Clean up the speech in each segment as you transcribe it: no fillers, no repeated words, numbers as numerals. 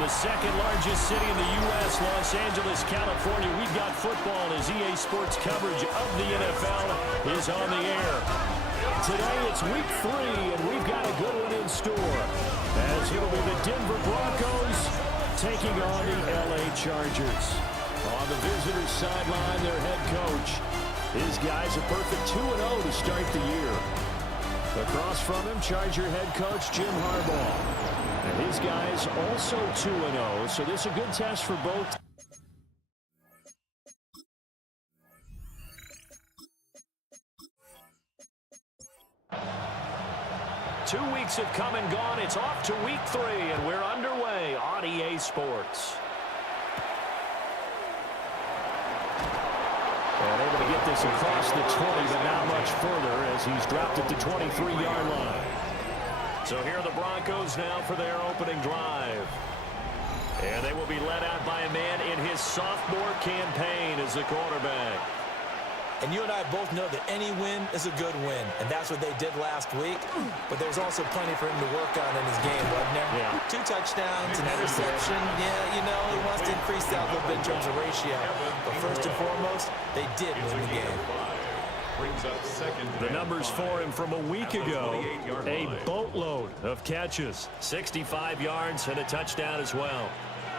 the second largest city in the U.S., Los Angeles, California, we've got football as EA Sports coverage of the NFL is on the air. Today it's week 3, and we've got a good one in store, as it'll be the Denver Broncos taking on the L.A. Chargers. On the visitors' sideline, their head coach. His guys a perfect 2-0 to start the year. Across from him, Charger head coach Jim Harbaugh. And his guys also 2-0, so this is a good test for both. Two weeks have come and gone. It's off to week 3, and we're underway on EA Sports. And able to get this across the 20, but not much further as he's dropped it to 23-yard line. So here are the Broncos now for their opening drive. And they will be led out by a man in his sophomore campaign as the quarterback. And you and I both know that any win is a good win, and that's what they did last week. But there's also plenty for him to work on in his game, wasn't there? Yeah. 2 touchdowns, an interception. Yeah, you know, he wants to increase that a little bit in terms of ratio. But first and foremost, they did win the game. The numbers for him from a week ago, a boatload of catches, 65 yards and a touchdown as well.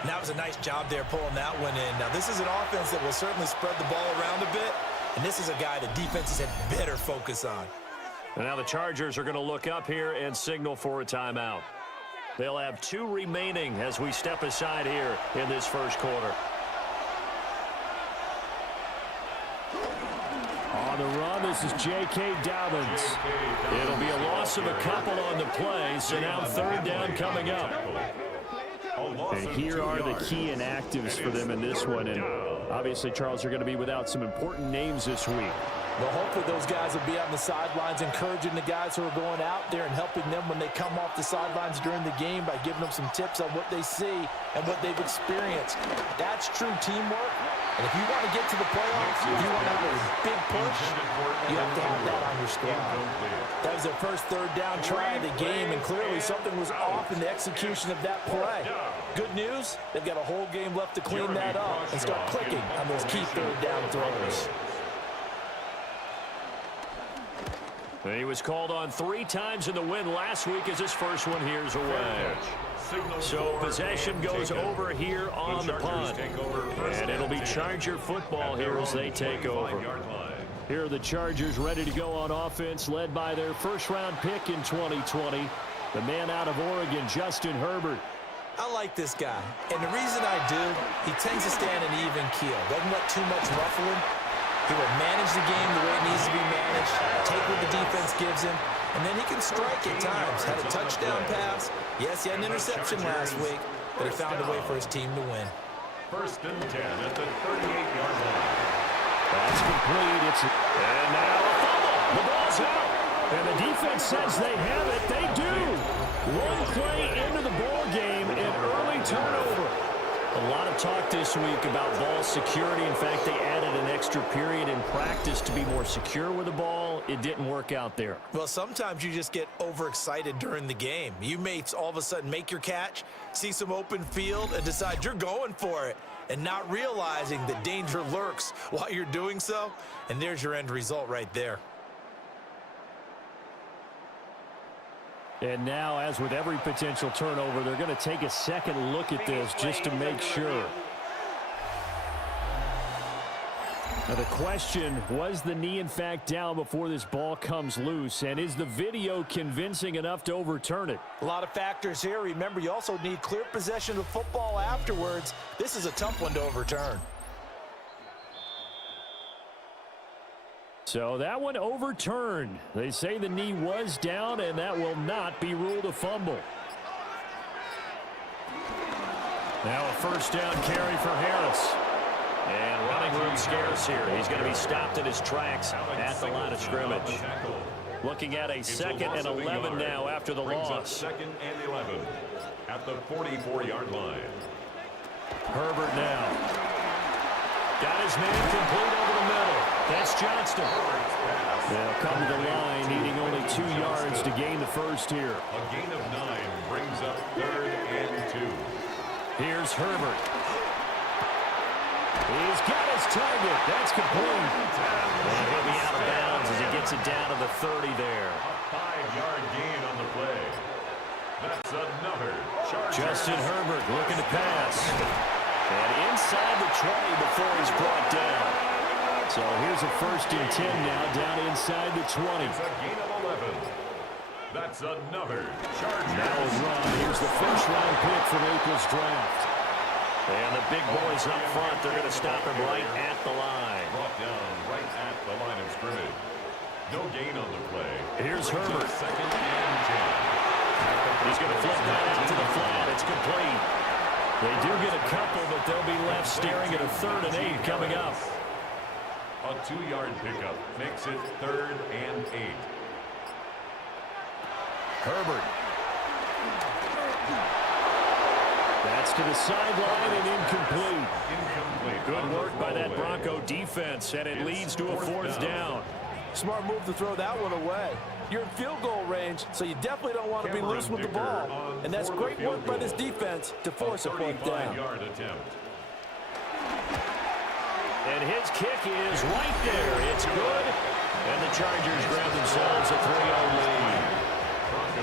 And that was a nice job there pulling that one in. Now, this is an offense that will certainly spread the ball around a bit, and this is a guy that defenses had better focus on. And now the Chargers are going to look up here and signal for a timeout. They'll have 2 remaining as we step aside here in this first quarter. On the run, this is J.K. Dobbins. It'll be a loss of a couple on the play, so now third down coming up. And here are the key inactives for them in this one. And obviously, Charles, are going to be without some important names this week. Well, hopefully those guys will be on the sidelines, encouraging the guys who are going out there and helping them when they come off the sidelines during the game by giving them some tips on what they see and what they've experienced. That's true teamwork. And if you want to get to the playoffs, if you want to have a big push, you have to have that on your squad. That was their first third down try of the game, and clearly something was off in the execution of that play. Good news, they've got a whole game left to clean that up and start clicking on those key third down throws. He was called on 3 times in the win last week as his first one here's away. So possession goes over here on the punt. And it'll be Charger football here as they take over. Here are the Chargers ready to go on offense, led by their first-round pick in 2020, the man out of Oregon, Justin Herbert. I like this guy, and the reason I do, he tends to stand an even keel. Doesn't let too much ruffling. He will manage the game the way it needs to be managed, take what the defense gives him, and then he can strike at times. Had a touchdown pass. Yes, he had an interception last week, but he found a way for his team to win. First and 10 at the 38-yard line. That's complete. And now a fumble. The ball's out. And the defense says they have it. They do. One play into the ball game, an early turnover. A lot of talk this week about ball security. In fact, they added an extra period in practice to be more secure with the ball. It didn't work out there. Well, sometimes you just get overexcited during the game. You may all of a sudden make your catch, see some open field, and decide you're going for it, and not realizing that danger lurks while you're doing so. And there's your end result right there. And now, as with every potential turnover, they're going to take a second look at this just to make sure. Now the question, was the knee in fact down before this ball comes loose? And is the video convincing enough to overturn it? A lot of factors here. Remember, you also need clear possession of football afterwards. This is a tough one to overturn. So that one overturned. They say the knee was down, and that will not be ruled a fumble. Now a first down carry for Harris. And running room scarce here. He's going to be stopped in his tracks at the line of scrimmage. Looking at a 2nd and 11 now after the loss. 2nd and 11 at the 44-yard line. Herbert now. Got his man complete over the middle. That's Johnston. They'll come to the line, needing only 2 yards to gain the first here. A gain of 9 brings up 3rd and 2. Here's Herbert. He's got his target. That's complete. And he'll be out of bounds as he gets it down to the 30 there. A 5-yard gain on the play. That's another Charger. Justin Herbert looking to pass. And inside the 20 before he's brought down. So here's a 1st and 10 now, down inside the 20. It's a gain of 11. That's another Charger. Now a run. Here's the 1st-round pick from April's draft. And the big boys up front, they're going to stop him right at the line. Brought down right at the line of scrimmage. No gain on the play. Here's Herbert. 2nd and 10. He's going to flip that out to the flat. It's complete. They do get a couple, but they'll be left staring at a 3rd and 8 coming up. A 2-yard pickup makes it 3rd and 8. Herbert. That's to the sideline and incomplete. Good work by that Bronco defense, and it leads to a 4th down. Smart move to throw that one away. You're in field goal range, so you definitely don't want to be loose with the ball. And that's great work by this defense to force a 4th down. And his kick is right there. It's good. And the Chargers grab themselves a 3-0 lead.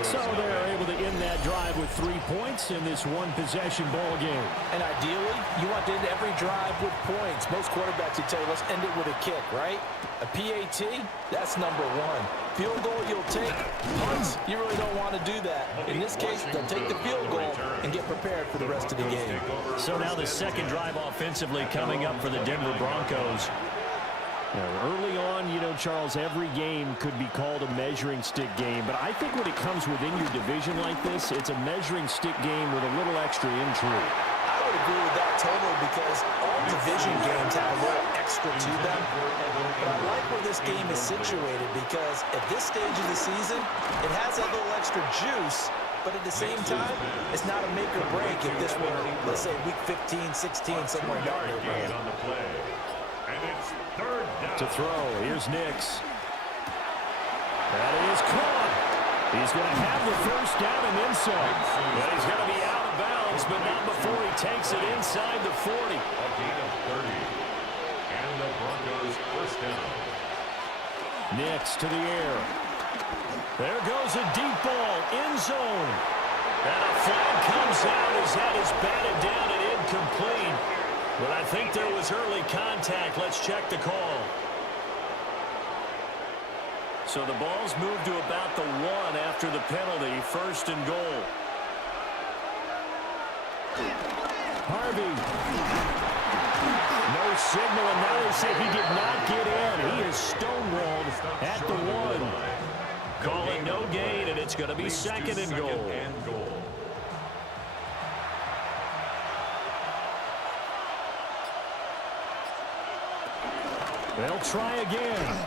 So they're able to end that drive with 3 points in this one-possession ball game. And ideally, you want to end every drive with points. Most quarterbacks would tell you, let's end it with a kick, right? A PAT, that's number 1. Field goal you'll take. Punts, you really don't want to do that. In this case, they'll take the field goal and get prepared for the rest of the game. So now the 2nd drive offensively coming up for the Denver Broncos. Now, early on, you know, Charles, every game could be called a measuring stick game. But I think when it comes within your division like this, it's a measuring stick game with a little extra intrigue. I would agree with that totally because all division games have a little extra to them. But I like where this game is situated because at this stage of the season, it has that little extra juice. But at the same time, it's not a make or break if this were, let's say, week 15, 16, somewhere down there. To throw, here's Nix. That is caught. He's going to have the 1st down and inside. But he's going to be out of bounds, but not before he takes it inside the 40. A gain of 30. And the Broncos 1st down. Nix to the air. There goes a deep ball, end zone. And a flag comes out as that is batted down and incomplete. But I think there was early contact. Let's check the call. So the ball's moved to about the 1 after the penalty. 1st and goal. Harvey. No signal, and now they say he did not get in. He is stonewalled at the 1. Call it no gain, and it's going to be 2nd and goal. They'll try again.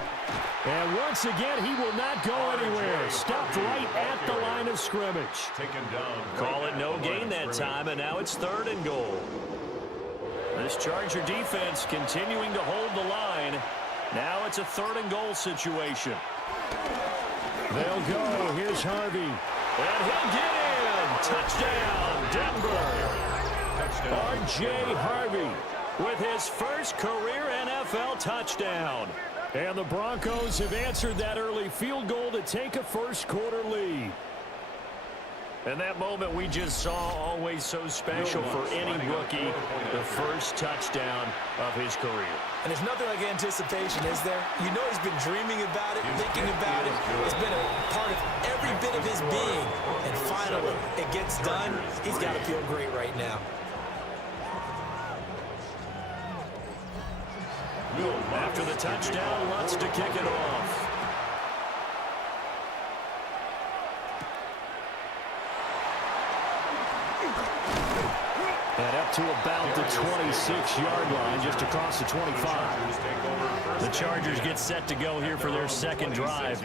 And once again, he will not go anywhere. Stopped right at the line of scrimmage. Taken down. Call it no gain that time, and now it's 3rd and goal. This Charger defense continuing to hold the line. Now it's a 3rd and goal situation. They'll go. Here's Harvey. And he'll get in. Touchdown, Denver. R.J. Harvey with his 1st career NFL touchdown. And the Broncos have answered that early field goal to take a 1st quarter lead. And that moment we just saw, always so special for any rookie, the 1st touchdown of his career. And there's nothing like anticipation, is there? You know he's been dreaming about it, thinking about it. It's been a part of every bit of his being. And finally, it gets done. He's got to feel great right now. After the touchdown, Lutz to kick it off. And up to about the 26-yard line, just across the 25. The Chargers get set to go here for their 2nd drive.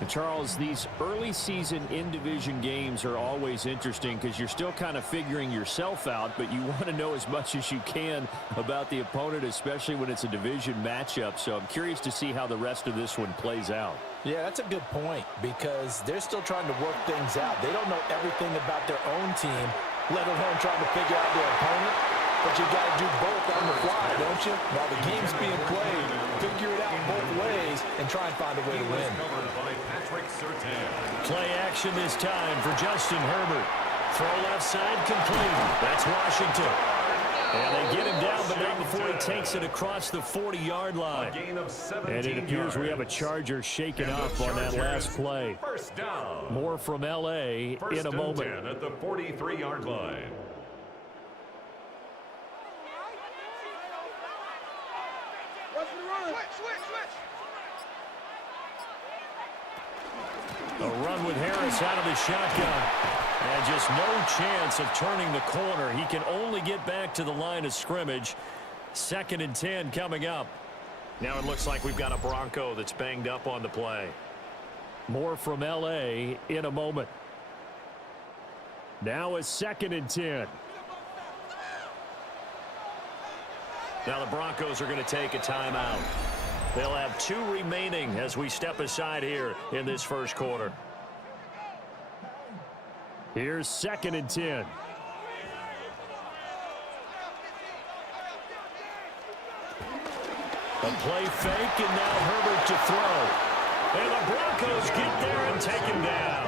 And Charles, these early season in-division games are always interesting because you're still kind of figuring yourself out, but you want to know as much as you can about the opponent, especially when it's a division matchup. So I'm curious to see how the rest of this one plays out. Yeah, that's a good point because they're still trying to work things out. They don't know everything about their own team, let alone trying to figure out their opponent. But you got to do both on the fly, don't you? While the game's being played, figure it out both ways and try and find a way to win. Play action this time for Justin Herbert. Throw left side complete. That's Washington. And they get him down, but not before he takes it across the 40-yard line. And it appears we have a Charger shaken up on that last play. First down. More from L.A. in a moment. 10 at the 43-yard line. A run with Harris out of the shotgun. And just no chance of turning the corner. He can only get back to the line of scrimmage. 2nd and 10 coming up. Now it looks like we've got a Bronco that's banged up on the play. More from L.A. in a moment. Now it's 2nd and 10. Now the Broncos are going to take a timeout. They'll have 2 remaining as we step aside here in this first quarter. Here's 2nd and 10. A play fake, and now Herbert to throw. And the Broncos get there and take him down.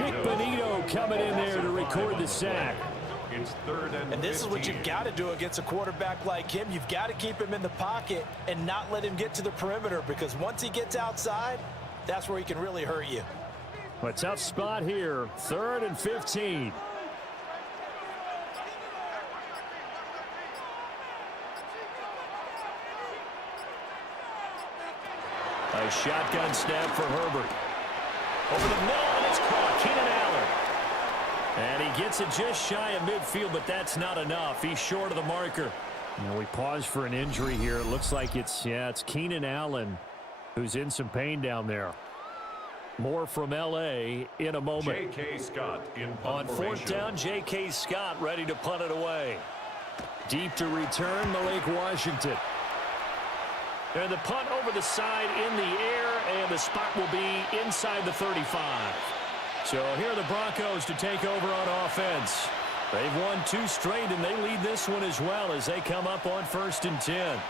Nick Bonito coming in there to record the sack. It's 3rd and this is what you've got to do against a quarterback like him. You've got to keep him in the pocket and not let him get to the perimeter, because once he gets outside, that's where he can really hurt you. A tough spot here. 3rd and 15. A shotgun snap for Herbert. Over the middle, and it's caught. Keenan Allen. And he gets it just shy of midfield, but that's not enough. He's short of the marker. Now we pause for an injury here. It looks like it's Keenan Allen who's in some pain down there. More from L.A. in a moment. J.K. Scott in On 4th down, J.K. Scott ready to punt it away. Deep to return, Malik Washington. And the punt over the side in the air, and the spot will be inside the 35. So here are the Broncos to take over on offense. They've won 2 straight, and they lead this one as well as they come up on 1st and 10.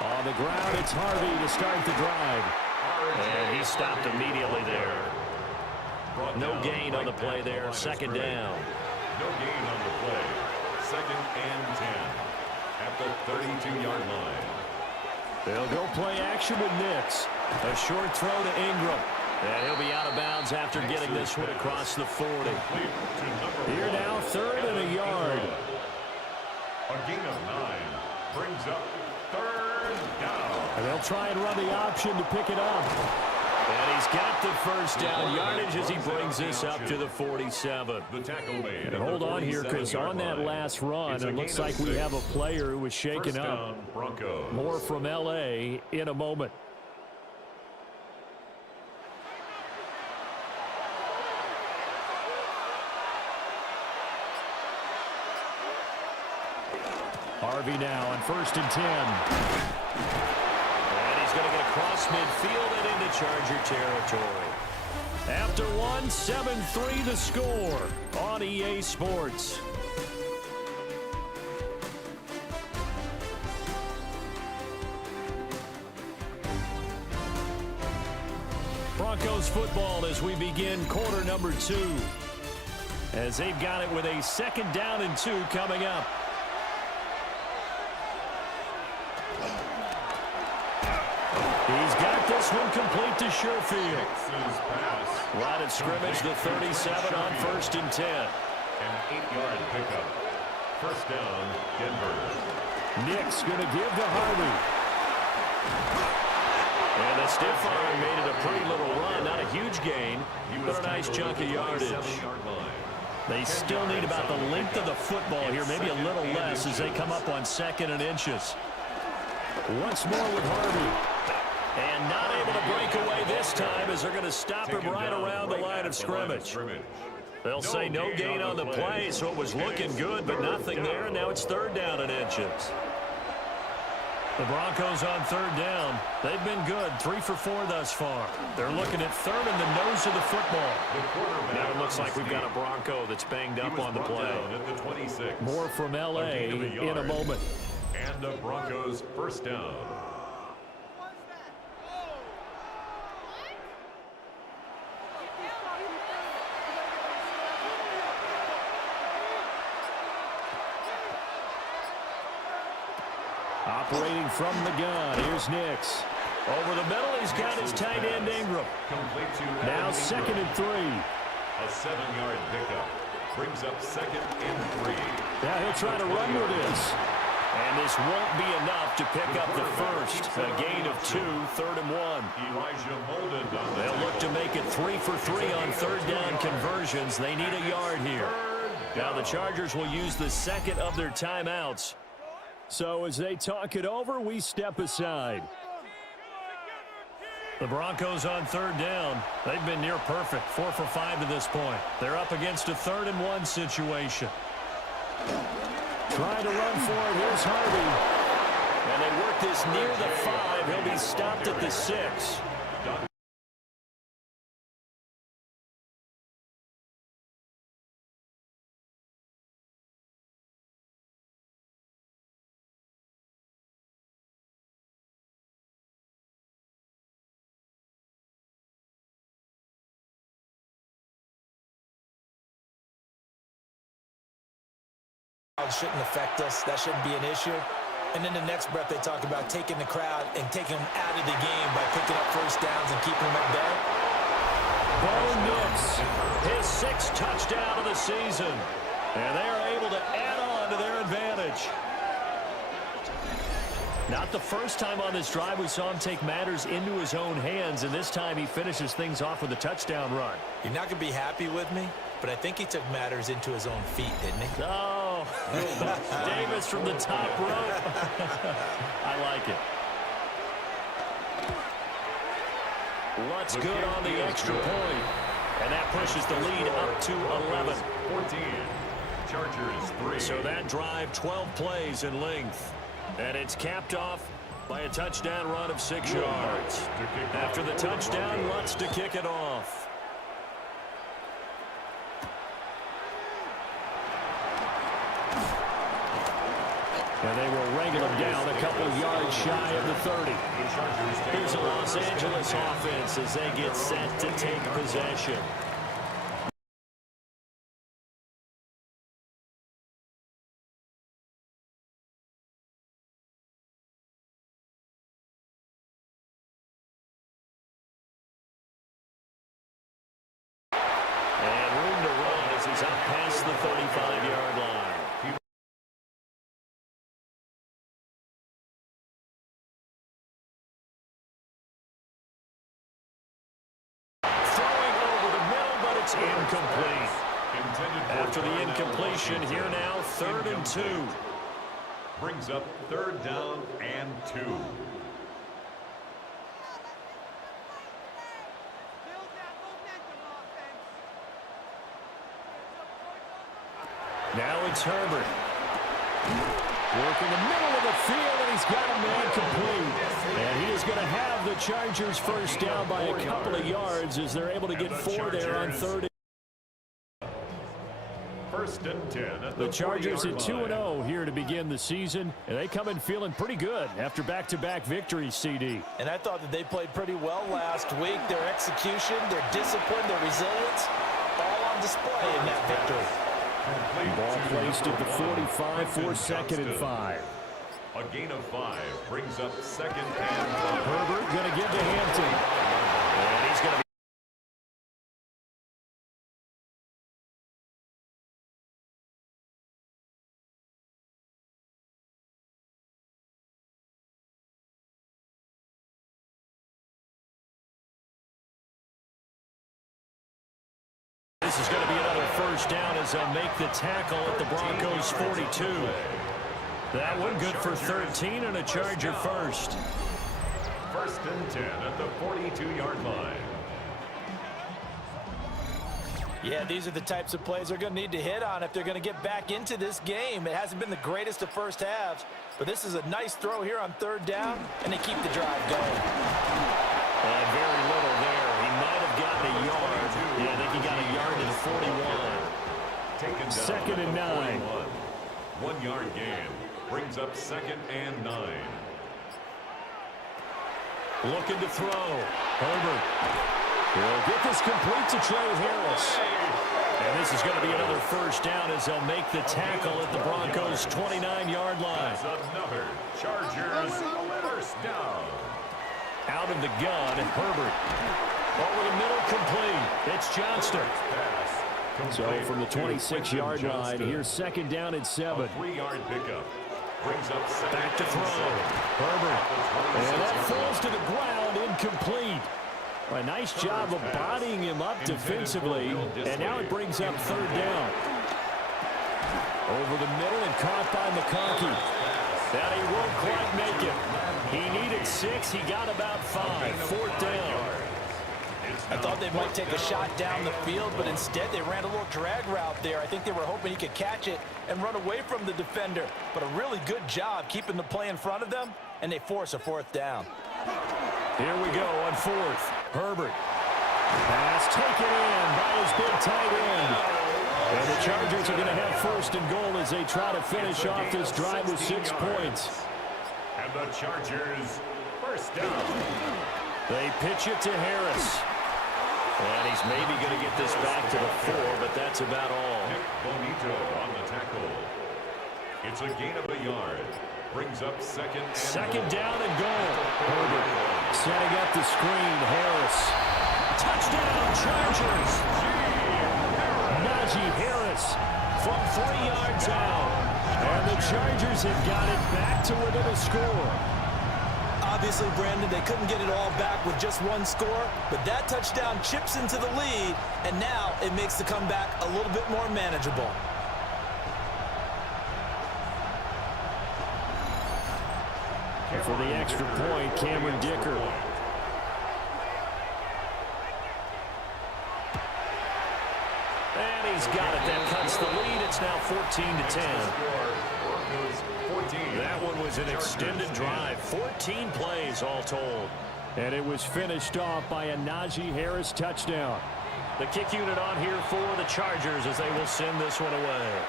On the ground, it's Harvey to start the drive. And he stopped immediately there. No gain on the play there. 2nd down. No gain on the play. 2nd and 10 at the 32-yard line. They'll go play action with Nix. A short throw to Ingram. And he'll be out of bounds after getting this one across the 40. Here now, 3rd and a yard. A gain of 9 brings up 3rd down. And they'll try and run the option to pick it up. And he's got the 1st down yardage as he brings this up to the 47. The tackle made. And hold on here, because on that last run, it looks like we have a player who was shaken up. Broncos. More from L.A. in a moment. Harvey now on 1st and 10. And he's going to get across midfield and into Charger territory. After one, 7-3 the score on EA Sports. Broncos football as we begin quarter number 2. As they've got it with a 2nd down and 2 coming up. He's got this one complete to Sherfield. Line of scrimmage, the 37 on 1st and 10. An 8-yard pickup. 1st down, Denver. Nick's going to give to Harvey. And the stiff arm made it a pretty little run. Not a huge gain, but a nice chunk of yardage. They still need about the length of the football here, maybe a little less as they come up on 2nd and inches. Once more with Harvey. And not able to break away this time as they're going to stop him right around the line of scrimmage. They'll say no gain on the play, so it was looking good, but nothing there, and now it's 3rd down and inches. The Broncos on 3rd down. They've been good, 3 for 4 thus far. They're looking at 3rd and the nose of the football. Now it looks looks like we've got a Bronco that's banged up on the play. At the 26. More from L.A. in a moment. And the Broncos first down. Operating from the gun, here's Nix. Over the middle, he's got his tight end Ingram. Now 2nd and 3. A 7-yard pickup. Brings up 2nd and 3. Now he'll try to run with this. And this won't be enough to pick up the first. A gain of 2, 3rd and 1. They'll look to make it 3 for 3 on 3rd down conversions. They need a yard here. Now the Chargers will use the 2nd of their timeouts. So as they talk it over, we step aside. The Broncos on 3rd down. They've been near perfect, 4 for 5 to this point. They're up against a 3rd and 1 situation. Trying to run for it. Here's Harvey. And they work this near the 5. He'll be stopped at the 6. Shouldn't affect us. That shouldn't be an issue. And in the next breath, they talk about taking the crowd and taking them out of the game by picking up first downs and keeping them at bay. Bo Nix, his 6th touchdown of the season. And they are able to add on to their advantage. Not the first time on this drive we saw him take matters into his own hands, and this time he finishes things off with a touchdown run. You're not going to be happy with me, but I think he took matters into his own feet, didn't he? Oh, Davis from the top rope. I like it. What's good on the extra point? And that pushes the lead up to 11. 14. Chargers 3. So that drive, 12 plays in length. And it's capped off by a touchdown run of 6 yards. After the touchdown, Lutz to kick it off. And they will wrangle him down a couple yards shy of the 30. Here's a Los Angeles offense as they get set to take possession. And room to run as he's up past the 35-yard line. Incomplete. After the incompletion, here now, 3rd and 2. Brings up 3rd down and 2. Now it's Herbert. Working the middle of the field, and he's got a man complete. And he is going to have the Chargers first down by a couple of yards as they're able to get 4 there on 3rd. First and 10 at the Chargers at 2-0 here to begin the season, and they come in feeling pretty good after back-to-back victories, CD. And I thought that they played pretty well last week. Their execution, their discipline, their resilience, all on display in that victory. Ball placed at the 45 for 2nd and 5. A gain of 5 brings up 2nd and 5. Herbert going to give to Hampton. And he's going to be This is going to be another first down as they'll make the tackle at the Broncos' 42. That one good for 13 and a Charger first. First and 10 at the 42-yard line. Yeah, these are the types of plays they're going to need to hit on if they're going to get back into this game. It hasn't been the greatest of first halves, but this is a nice throw here on 3rd down, and they keep the drive going. And very little there. He might have gotten a yard. Yeah, I think he got a a yard to the 41. Taken down Second and 9. 1 yard gain. Brings up 2nd and 9. Looking to throw. Herbert. He'll get this complete to Trey Harris. And this is going to be another first down as they'll make the tackle at the Broncos' 29-yard line. That's another Chargers first down. Out of the gun, Herbert. Over the middle, complete. It's Johnston. So from the 26-yard line, here's second down and 7. A 3-yard pickup. Brings up Back to throw. Herbert. And that falls to the ground, incomplete. A nice job of bodying him up defensively. And now it brings up third down. Over the middle and caught by McConkey. That he won't quite make it. He needed 6. He got about 5. Fourth down. I thought they might take a shot down the field, but instead they ran a little drag route there. I think they were hoping he could catch it and run away from the defender. But a really good job keeping the play in front of them, and they force a fourth down. Here we go on fourth. Herbert. Pass taken in by his big tight end. And the Chargers are going to have first and goal as they try to finish off this drive with 6 points. And the Chargers first down. They pitch it to Harris. And he's maybe going to get this back to the 4, but that's about all. Nick Bonito on the tackle. It's a gain of a yard. Brings up second down and goal. Herbert setting up the screen. Harris. Touchdown, Chargers. Najee Harris from 3 yards out. And the Chargers have got it back to within a score. Obviously, Brandon, they couldn't get it all back with just 1 score, but that touchdown chips into the lead, and now it makes the comeback a little bit more manageable. And for the extra point, Cameron Dicker. And he's got it. That cuts the lead. It's now 14-10. That one was an extended drive. 14 plays all told. And it was finished off by a Najee Harris touchdown. The kick unit on here for the Chargers as they will send this one away.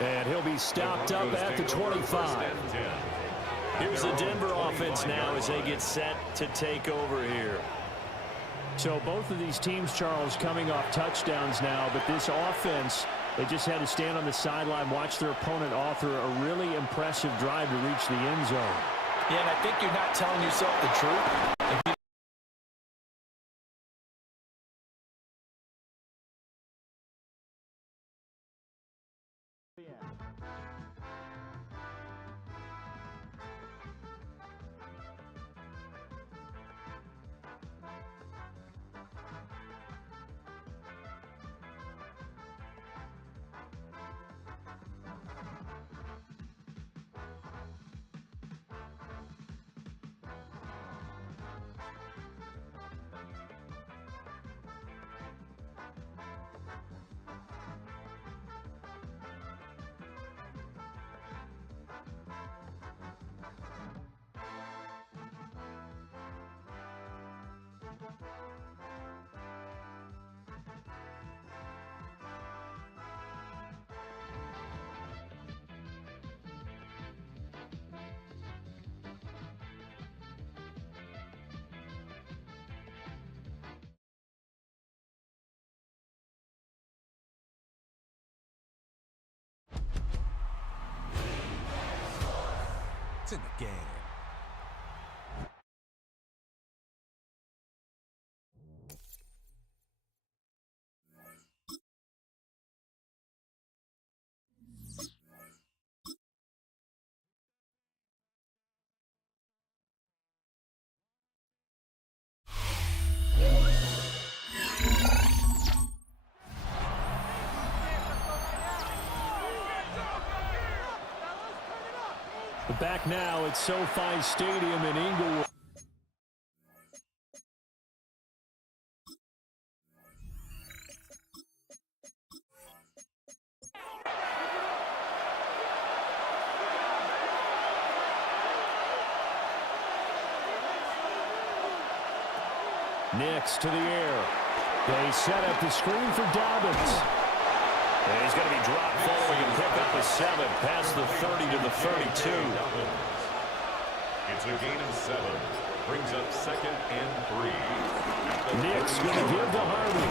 And he'll be stopped up at the 25. Here's the Denver offense now as they get set to take over here. So both of these teams, Charles, coming off touchdowns now, but this offense, they just had to stand on the sideline, watch their opponent author a really impressive drive to reach the end zone. Yeah, and I think you're not telling yourself the truth. In the game. Back now at SoFi Stadium in Inglewood. Nix to the air. They set up the screen for Dobbins. And he's going to be dropped following and pick up a 7 past the 30 to the 32. It's a gain of 7. Brings up 2nd and 3. Nix going to give to Harvey.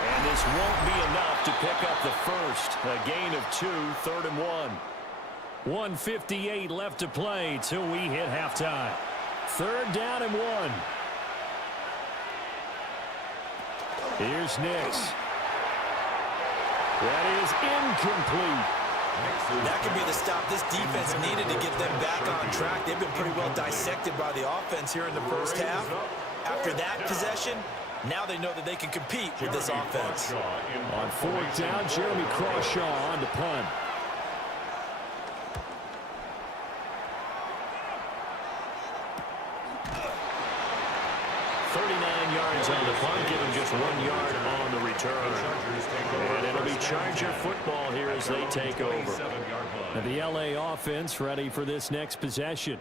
And this won't be enough to pick up the first. A gain of 2, 3rd and 1. 1:58 left to play till we hit halftime. 3rd down and 1. Here's Nix. That is incomplete. That could be the stop this defense needed to get them back on track. They've been pretty well dissected by the offense here in the first half. After that possession, now they know that they can compete with this offense. On 4th down, Jeremy Crawshaw on the punt. On the punt, give him just 1 yard on the return. And it'll be Charger football here as they take over. And the LA offense ready for this next possession.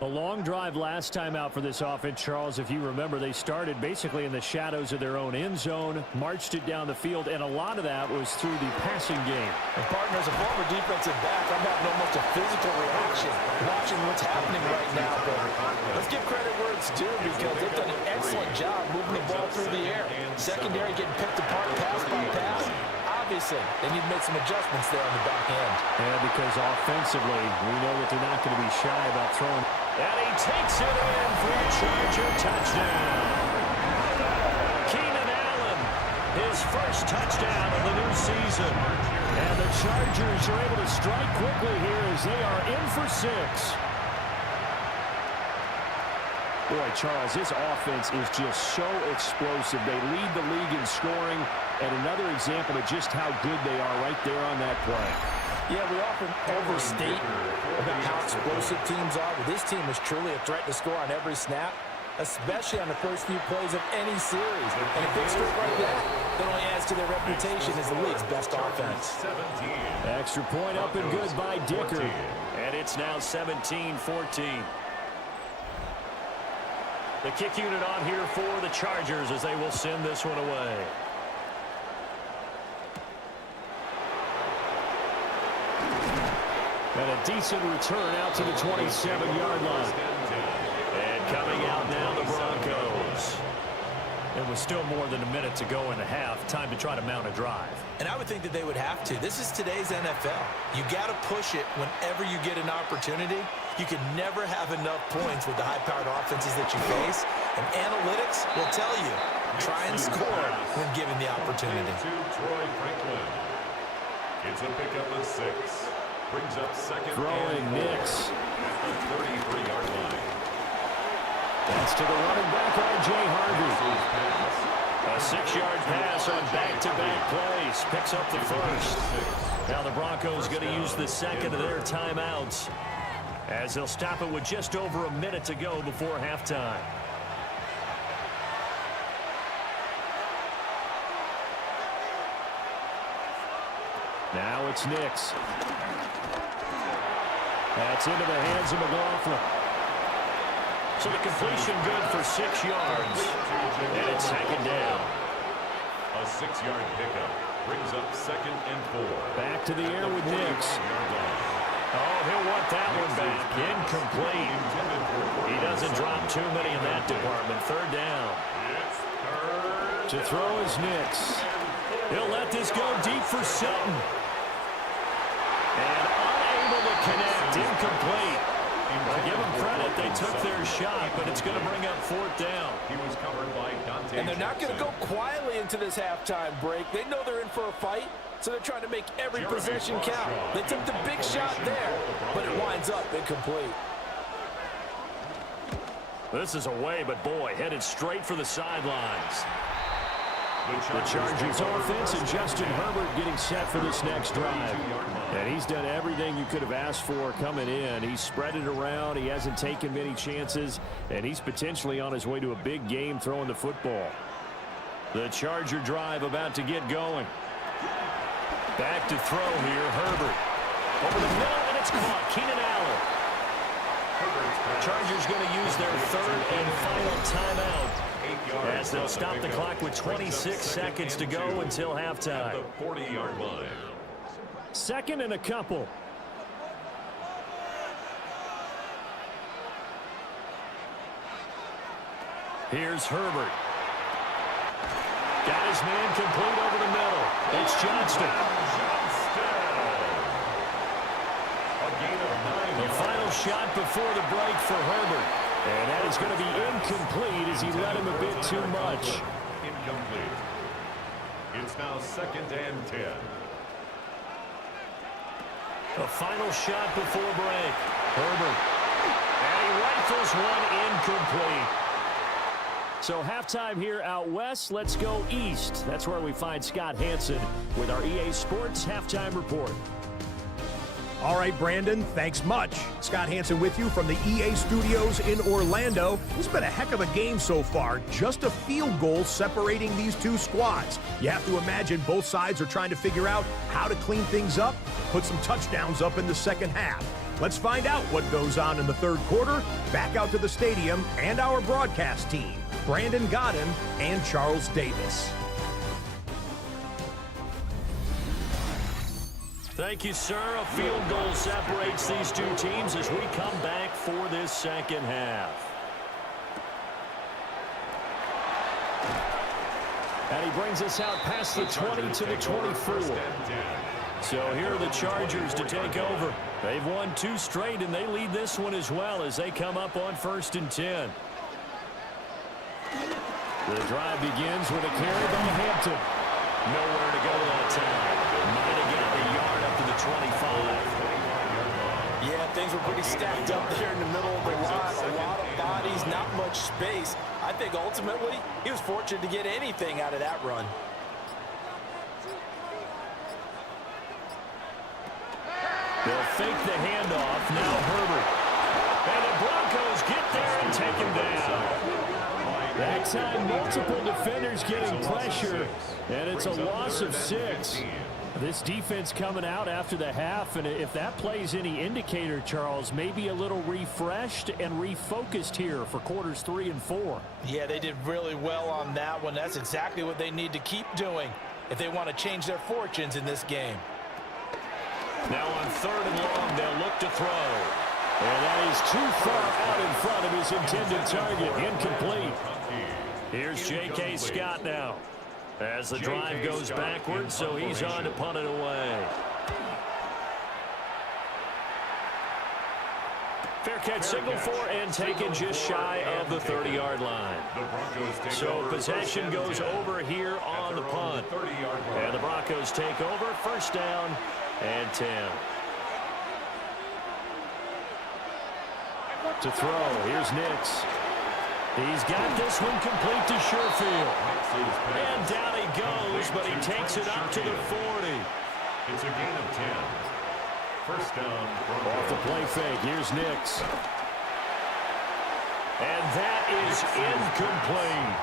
A long drive last time out for this offense, Charles. If you remember, they started basically in the shadows of their own end zone, marched it down the field, and a lot of that was through the passing game. And partner, as a former defensive back, I'm having almost a physical reaction watching what's happening right now. But let's give credit where it's due because they've done an excellent job moving the ball through the air. Secondary getting picked apart pass by pass. Obviously, they need to make some adjustments there on the back end. And because offensively, we know that they're not going to be shy about throwing. And he takes it in for a Charger touchdown. Keenan Allen, his first touchdown of the new season. And the Chargers are able to strike quickly here as they are in for 6. Boy, Charles, this offense is just so explosive. They lead the league in scoring, and another example of just how good they are right there on that play. Yeah, we often overstate how explosive teams are, but this team is truly a threat to score on every snap, especially on the first few plays of any series. And a big score like that only adds to their reputation as the league's best offense. Extra point up and good by Dicker. And it's now 17-14. The kick unit on here for the Chargers as they will send this one away. And a decent return out to the 27-yard line. And coming out now, the Broncos. And with still more than a minute to go in the half, time to try to mount a drive. And I would think that they would have to. This is today's NFL. You got to push it whenever you get an opportunity. You can never have enough points with the high-powered offenses that you face. And analytics will tell you, try and score when given the opportunity. It's a pickup of 6. Brings up 2nd. Throwing Nix. At the 33-yard line. That's to the running back, R.J. Harvey. A 6-yard pass on back-to-back plays. Picks up the first. Now the Broncos going to use the second of their timeouts, as they'll stop it with just over a minute to go before halftime. Now it's Nix. That's into the hands of McLaughlin. So the completion good for 6 yards. And it's 2nd down. A 6-yard pickup. Brings up 2nd and 4. Back to the air with Nix. Oh, he'll want that one back. Incomplete. He doesn't drop too many in that department. 3rd down. To throw is Nix. He'll let this go deep for Sutton. And unable to connect. Incomplete. Well, give them credit. They took their shot, but it's going to bring up 4th down. He was covered by Dante. And they're not going to go quietly into this halftime break. They know they're in for a fight, so they're trying to make every possession count. They took the big shot there, but it winds up incomplete. This is away, but boy, headed straight for the sidelines. The Chargers offense and Justin Herbert getting set for this next drive. And he's done everything you could have asked for coming in. He's spread it around. He hasn't taken many chances. And he's potentially on his way to a big game throwing the football. The Charger drive about to get going. Back to throw here, Herbert. Over the middle, and it's caught. Keenan Allen. Chargers going to use their 3rd and final timeout as they'll stop the clock with 26 seconds to go until halftime. At the 40-yard line. Second and a couple. Here's Herbert. Got his man complete over the middle. It's Johnston. The final shot before the break for Herbert. And that is going to be incomplete as he let him a bit too much. Incomplete. It's now 2nd and 10. The final shot before break. Herbert. And he rifles one incomplete. So halftime here out west. Let's go east. That's where we find Scott Hansen with our EA Sports Halftime Report. All right, Brandon, thanks much. Scott Hansen with you from the EA Studios in Orlando. It's been a heck of a game so far. Just a field goal separating these two squads. You have to imagine both sides are trying to figure out how to clean things up, put some touchdowns up in the second half. Let's find out what goes on in the third quarter. Back out to the stadium and our broadcast team, Brandon Godden and Charles Davis. Thank you, sir. A field goal separates these two teams as we come back for this second half. And he brings us out past the 20 to the 24. So here are the Chargers to take over. They've won 2 straight, and they lead this one as well as they come up on 1st and 10. The drive begins with a carry by Hampton. Nowhere to go that time. Might have got a yard up to the 25. Yeah, things were pretty stacked up there in the middle of the line. A lot of bodies, not much space. I think ultimately he was fortunate to get anything out of that run. They'll fake the handoff. Now Herbert. And the Broncos get there and take him down. That time, multiple defenders getting pressure, and it's a loss of 6. This defense coming out after the half, and if that plays any indicator, Charles, maybe a little refreshed and refocused here for quarters 3 and 4. Yeah, they did really well on that one. That's exactly what they need to keep doing if they want to change their fortunes in this game. Now on 3rd and long, they'll look to throw. And that is too far out in front of his intended target. Incomplete. Here's J.K. Scott now as the drive goes backwards, so he's on to punt it away. Fair catch signal for and taken just shy of the 30-yard line. So possession goes over here on the punt. And the Broncos take over, 1st down and 10. To throw, here's Nix. He's got this one complete to Sherfield. And down he goes, but he takes it up to the 40. It's a gain of 10. 1st down. Off the play fake, here's Nix. And that is incomplete.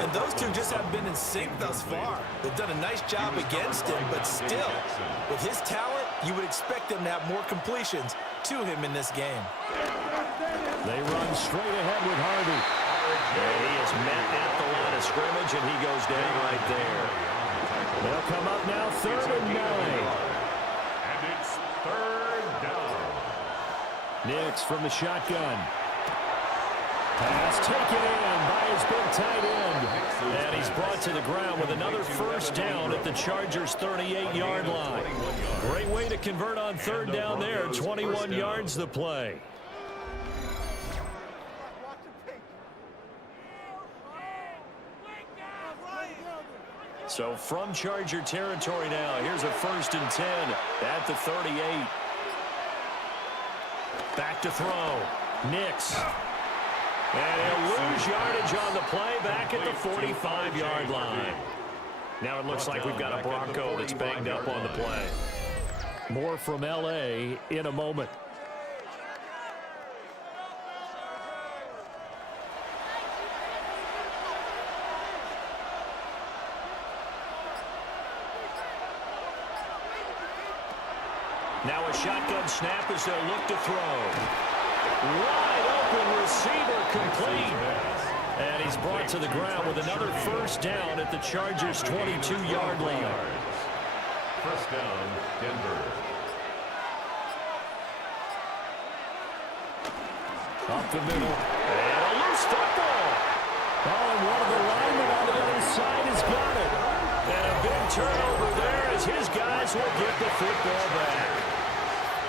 And those two just haven't been in sync thus far. They've done a nice job against him, but still, with his talent, you would expect them to have more completions to him in this game. They run straight ahead with Harvey. And he is met at the line of scrimmage, and he goes down right there. They'll come up now 3rd and 9. And it's 3rd down. Nix from the shotgun. Pass taken in by his big tight end. And he's brought to the ground with another 1st down at the Chargers' 38-yard line. Great way to convert on 3rd down there. 21 yards the play. So from Charger territory now, here's a 1st and 10 at the 38. Back to throw. Nix. And he'll lose yardage on the play back at the 45-yard line. Now it looks like we've got a Bronco that's banged up on the play. More from L.A. in a moment. Now a shotgun snap as they'll look to throw. Wide open receiver complete. And he's brought to the ground with another first down at the Chargers' 22-yard line. First down, Denver. Up the middle. And a loose football. Oh, and one of the linemen on the other side has got it. And a big turnover there as his guys will get the football back.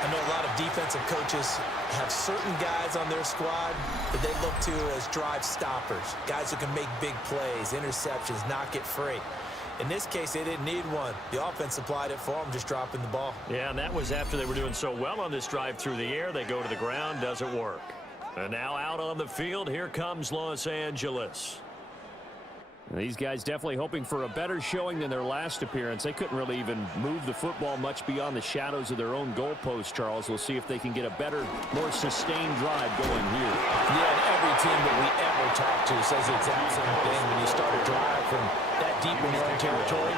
I know a lot of defensive coaches have certain guys on their squad that they look to as drive stoppers, guys who can make big plays, interceptions, knock it free. In this case, they didn't need one. The offense supplied it for them, just dropping the ball. Yeah, and that was after they were doing so well on this drive through the air. They go to the ground, doesn't work. And now out on the field, here comes Los Angeles. These guys definitely hoping for a better showing than their last appearance. They couldn't really even move the football much beyond the shadows of their own goalpost, Charles. We'll see if they can get a better, more sustained drive going here. Yeah, and every team that we ever talk to says the exact same thing. When you start a drive from that deep in your own territory,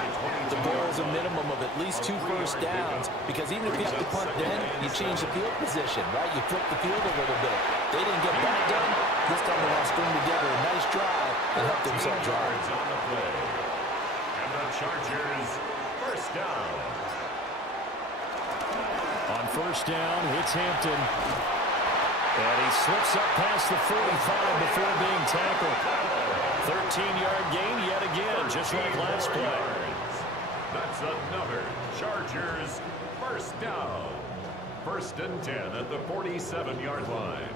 the goal is a minimum of at least 2 first downs, because even if you have to punt then, you change the field position, right? You flip the field a little bit. They didn't get that done. This time they want to string together a nice drive and help themselves drive. On the play. And the Chargers, first down. On first down, it's Hampton. And he slips up past the 45 before being tackled. 13-yard gain yet again, just like last play. That's another Chargers first down. First and 10 at the 47-yard line.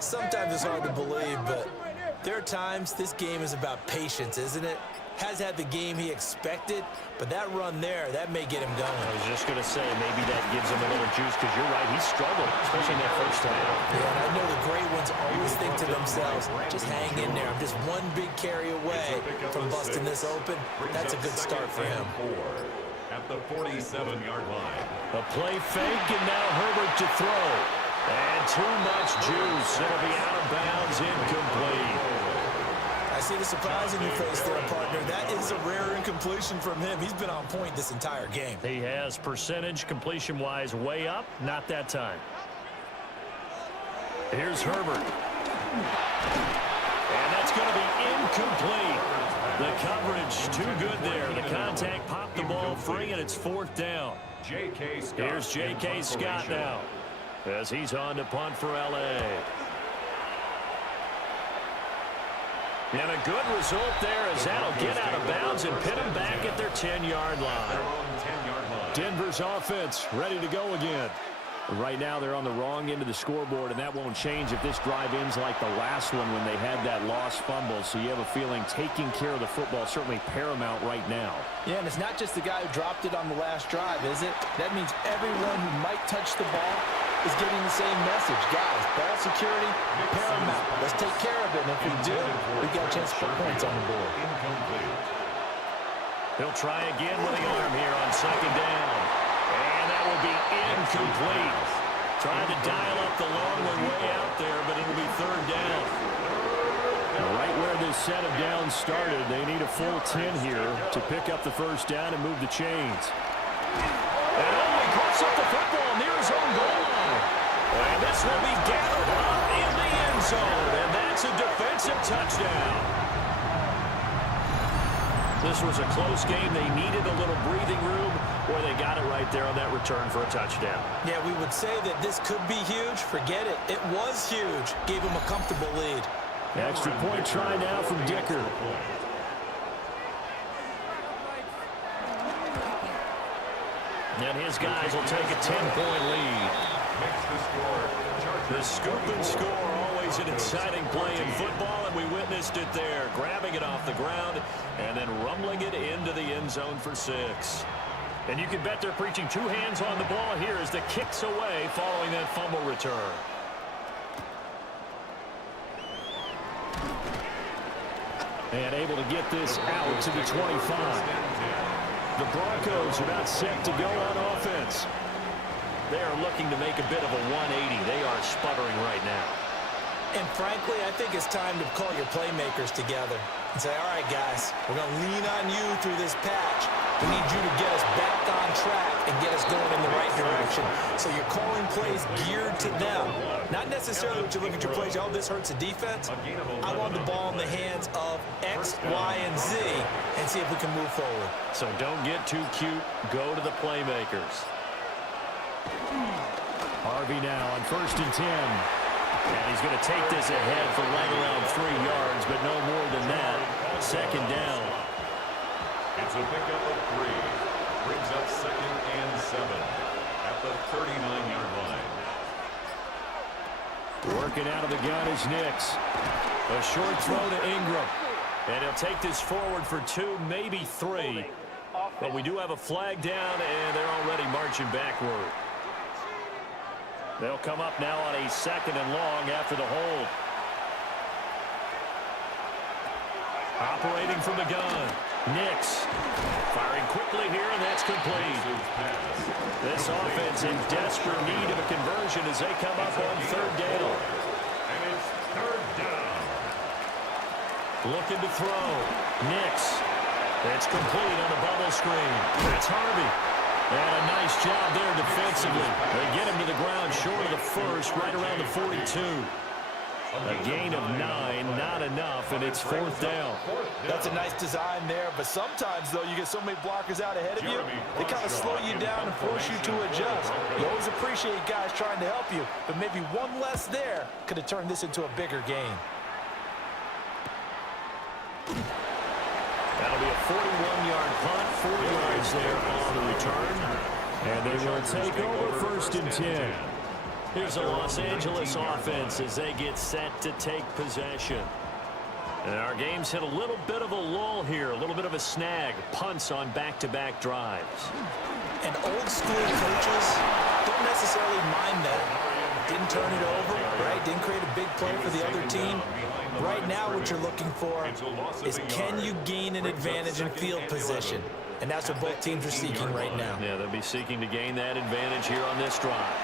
Sometimes it's hard to believe, but there are times this game is about patience, isn't it? Has had the game he expected, but that run there, that may get him going. I was just going to say, maybe that gives him a little juice, because you're right, he struggled, especially in that first half. Yeah, and I know the great ones always think to themselves, just hang in there. I'm just one big carry away from busting this open. That's a good start for him. At the 47-yard line. A play fake, and now Herbert to throw. And too much juice. It'll be out of bounds, incomplete. I see the surprise in your face there, partner. That is a rare incompletion from him. He's been on point this entire game. He has percentage completion-wise way up. Not that time. Here's Herbert. And that's going to be incomplete. The coverage too good there. The contact popped the ball free, and it's fourth down. J.K. Scott. Here's J.K. Scott now, as he's on to punt for L.A. And a good result there, as that'll get out of bounds and pin them back at their 10-yard line. Denver's offense ready to go again. Right now they're on the wrong end of the scoreboard, and that won't change if this drive ends like the last one when they had that lost fumble. So you have a feeling taking care of the football is certainly paramount right now. Yeah, and it's not just the guy who dropped it on the last drive, is it? That means everyone who might touch the ball is getting the same message. Guys, ball security, paramount. Let's take care of it, and if we do, we've got a chance to put points on the board. He'll try again with the arm here on second down. And that will be incomplete. Trying to dial up the long one way out there, but it'll be third down. Right where this set of downs started, they need a full 10 here to pick up the first down and move the chains. And he puts up the football near his own goal line. And this will be gathered up in the end zone, and that's a defensive touchdown. This was a close game. They needed a little breathing room, where they got it right there on that return for a touchdown. Yeah, we would say that this could be huge. Forget it. It was huge. Gave him a comfortable lead. Extra point try now from Dicker. And his guys will take a 10-point lead. The scoop and score, always an exciting play in football, and we witnessed it there, grabbing it off the ground and then rumbling it into the end zone for 6. And you can bet they're preaching two hands on the ball here as the kick's away following that fumble return. And able to get this out to the 25. The Broncos about set to go on offense. They are looking to make a bit of a 180. They are sputtering right now. And frankly, I think it's time to call your playmakers together. and say, all right, guys, we're going to lean on you through this patch. We need you to get us back on track and get us going in the right direction. So you're calling plays geared to them. Not necessarily what you look at your plays, oh, this hurts the defense. I want the ball in the hands of X, Y, and Z and see if we can move forward. So don't get too cute. Go to the playmakers. Harvey now on 1st and 10. And he's going to take this ahead for right around 3 yards, but no more than that. 2nd down. It's a pickup of 3. Brings up 2nd and 7 at the 39-yard line. Working out of the gun is Nix. A short throw to Ingram. And he'll take this forward for 2, maybe 3. But we do have a flag down, and they're already marching backward. They'll come up now on a 2nd and long after the hold. Operating from the gun. Nix firing quickly here, and that's complete. This offense in desperate need of a conversion as they come up on 3rd down. And it's 3rd down. Looking to throw. Nix. It's complete on the bubble screen. That's Harvey. And a nice job there defensively. They get him to the ground short of the 1st, right around the 42. A gain of 9, not enough, and it's 4th down. That's a nice design there, but sometimes, though, you get so many blockers out ahead of you, they kind of slow you down and force you to adjust. You always appreciate guys trying to help you, but maybe one less there could have turned this into a bigger game. That'll be a 41-yard punt, 4 yards there on the return. And they will take over 1st and 10. Here's the Los Angeles offense as they get set to take possession. And our game's hit a little bit of a lull here, a little bit of a snag. Punts on back-to-back drives. And old school coaches don't necessarily mind that. Didn't turn it over, right? Didn't create a big play for the other team. Right now what you're looking for is can you gain an advantage in field position? And that's what both teams are seeking right now. Yeah, they'll be seeking to gain that advantage here on this drive.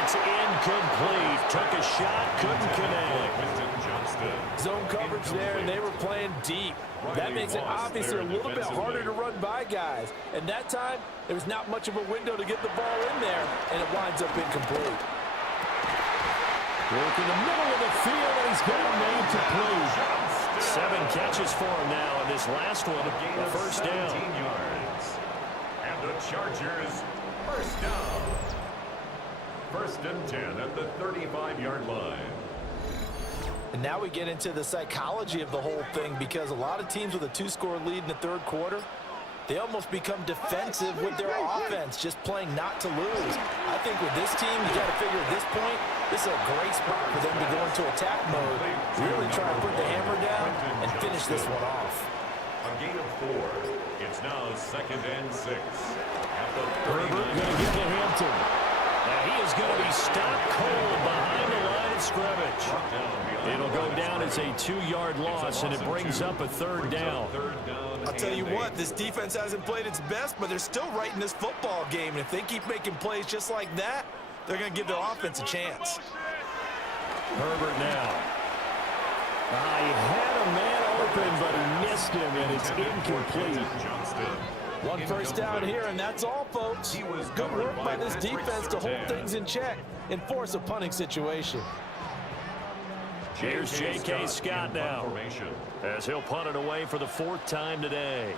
It's incomplete. Took a shot, couldn't connect. Zone coverage there, and they were playing deep. That makes it obviously a little bit harder to run by guys. And that time, there was not much of a window to get the ball in there, and it winds up incomplete. Work in the middle of the field, and he's got a man complete. 7 catches for him now, and this last one, a 1st down. And the Chargers, 1st down. 1st and 10 at the 35-yard line. And now we get into the psychology of the whole thing, because a lot of teams with a 2-score lead in the 3rd quarter, they almost become defensive with their offense, just playing not to lose. I think with this team, you got to figure at this point, this is a great spot for them to go into attack mode, really try to put the hammer down and finish this one off. A gain of 4. It's now 2nd and 6 at the 39. Herbert going to get to Hampton. Now he is going to be stopped cold behind the line of scrimmage. It'll go down as a 2-yard loss, and it brings up a 3rd down. I'll tell you what, this defense hasn't played its best, but they're still right in this football game. And if they keep making plays just like that, they're going to give their offense a chance. Herbert now. He had a man open, but he missed him, and it's incomplete. 1 1st down here, and that's all, folks. Good work by this defense to hold things in check and force a punting situation. Here's J.K. Scott now, as he'll punt it away for the 4th time today.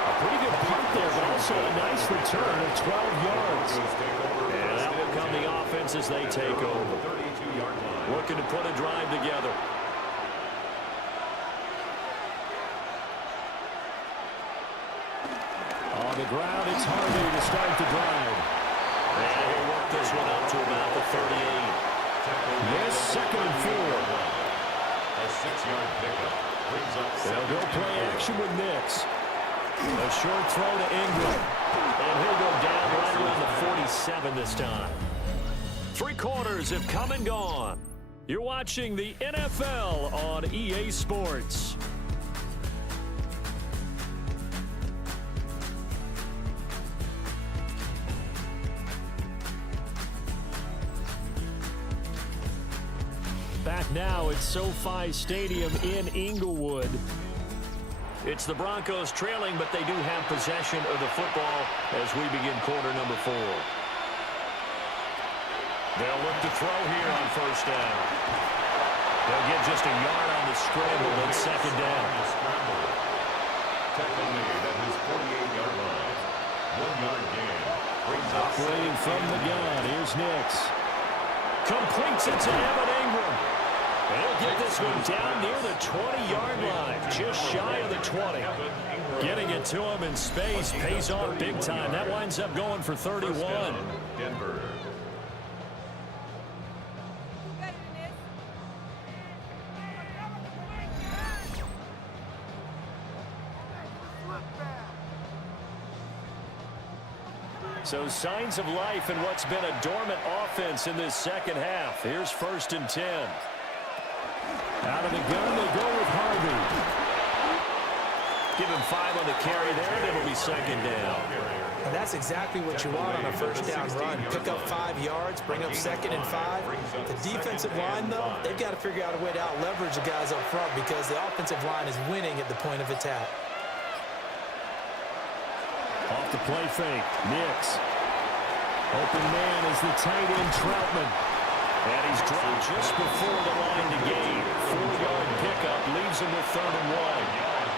A pretty good punt there, but also a nice return of 12 yards. And that will come the offense as they take over. Looking to put a drive together. On the ground, it's Harvey to start the drive. And he'll work this one up to about the 38. This 2nd and 4. A 6-yard pickup brings up 7. They'll go play action with Nix. A short throw to Ingram. And he'll go down right around the 47 this time. 3 quarters have come and gone. You're watching the NFL on EA Sports. now at SoFi Stadium in Inglewood. It's the Broncos trailing, but they do have possession of the football as we begin quarter number 4. They'll look to throw here on first down. They'll get just a yard on the scramble and second down. Tackle made at his 48-yard line. 1-yard gain. Operating from the gun, here's Nix. Completes it to Evan Ingram. He'll get this one down near the 20-yard line, just shy of the 20. Getting it to him in space pays off big time. That winds up going for 31. Denver. So signs of life in what's been a dormant offense in this second half. Here's 1st and 10. Out of the gun, they go with Harvey. Give him 5 on the carry there, and it'll be second down. And that's exactly what you want on a first down run. Pick up 5 yards, bring up 2nd and 5. The defensive line, though, they've got to figure out a way to out-leverage the guys up front because the offensive line is winning at the point of attack. Off the play fake, Nix. Open man is the tight end Troutman. And he's dropped just before the line to gain. 4-yard pickup leaves him with 3rd and 1.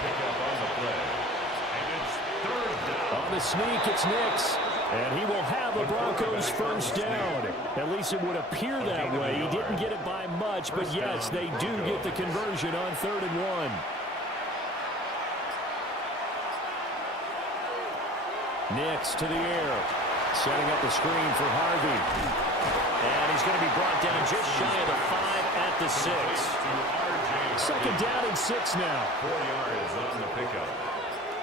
Pickup on the play. And it's 3rd down. On the sneak, it's Nix. And he will have the Broncos first down. At least it would appear that way. He didn't get it by much, but yes, they do get the conversion on 3rd and 1. Nix to the air. Setting up the screen for Harvey. And he's going to be brought down just shy of the 5 at the 6. Second down and 6 now. 4 yards on the pickup.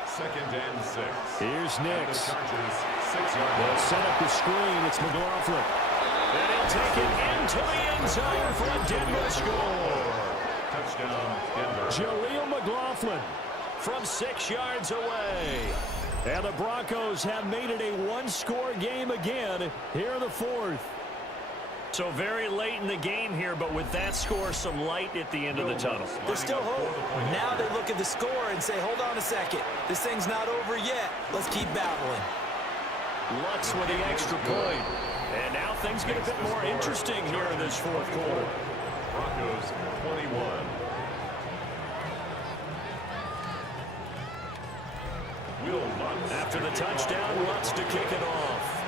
2nd and 6. Here's Nix. They'll set up the screen. It's McLaughlin. And he'll take it into the end zone for a Denver score. Touchdown, Denver. Jaleel McLaughlin from 6 yards away. And the Broncos have made it a one-score game again here in the 4th. So very late in the game here, but with that score, some light at the end of the tunnel. There's still hope. Now they look at the score and say, hold on a second. This thing's not over yet. Let's keep battling. Lutz with the extra point. And now things get a bit more interesting here in this 4th quarter. Broncos 21. After the touchdown, Lutz to kick it off.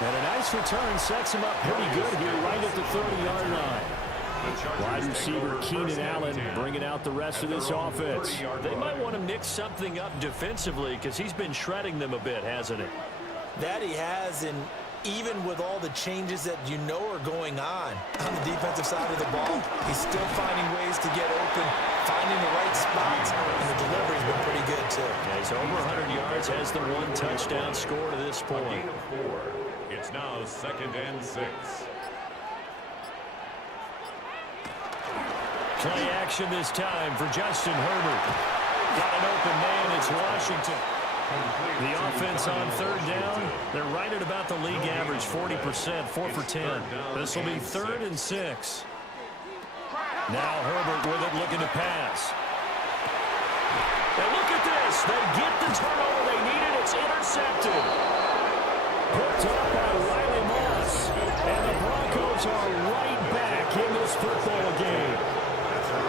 And a nice return sets him up pretty good here right at the 30-yard line. Wide receiver Keenan Allen bringing out the rest of this offense. They might want to mix something up defensively because he's been shredding them a bit, hasn't he? That he has, and even with all the changes that you know are going on the defensive side of the ball, he's still finding ways to get open, finding the right spots, and the delivery's been pretty good, too. Yeah, he's over 100 yards, has the 1 touchdown score to this point. A gain of 4. It's now 2nd and 6. Play action this time for Justin Herbert. Got an open man, it's Washington. The offense on 3rd down, they're right at about the league average, 40%, 4 for 10. This will be 3rd and 6. Now Herbert with it, looking to pass. And look at this. They get the turnover they needed. It's intercepted. Picked up by Riley Moss. And the Broncos are right back in this football game.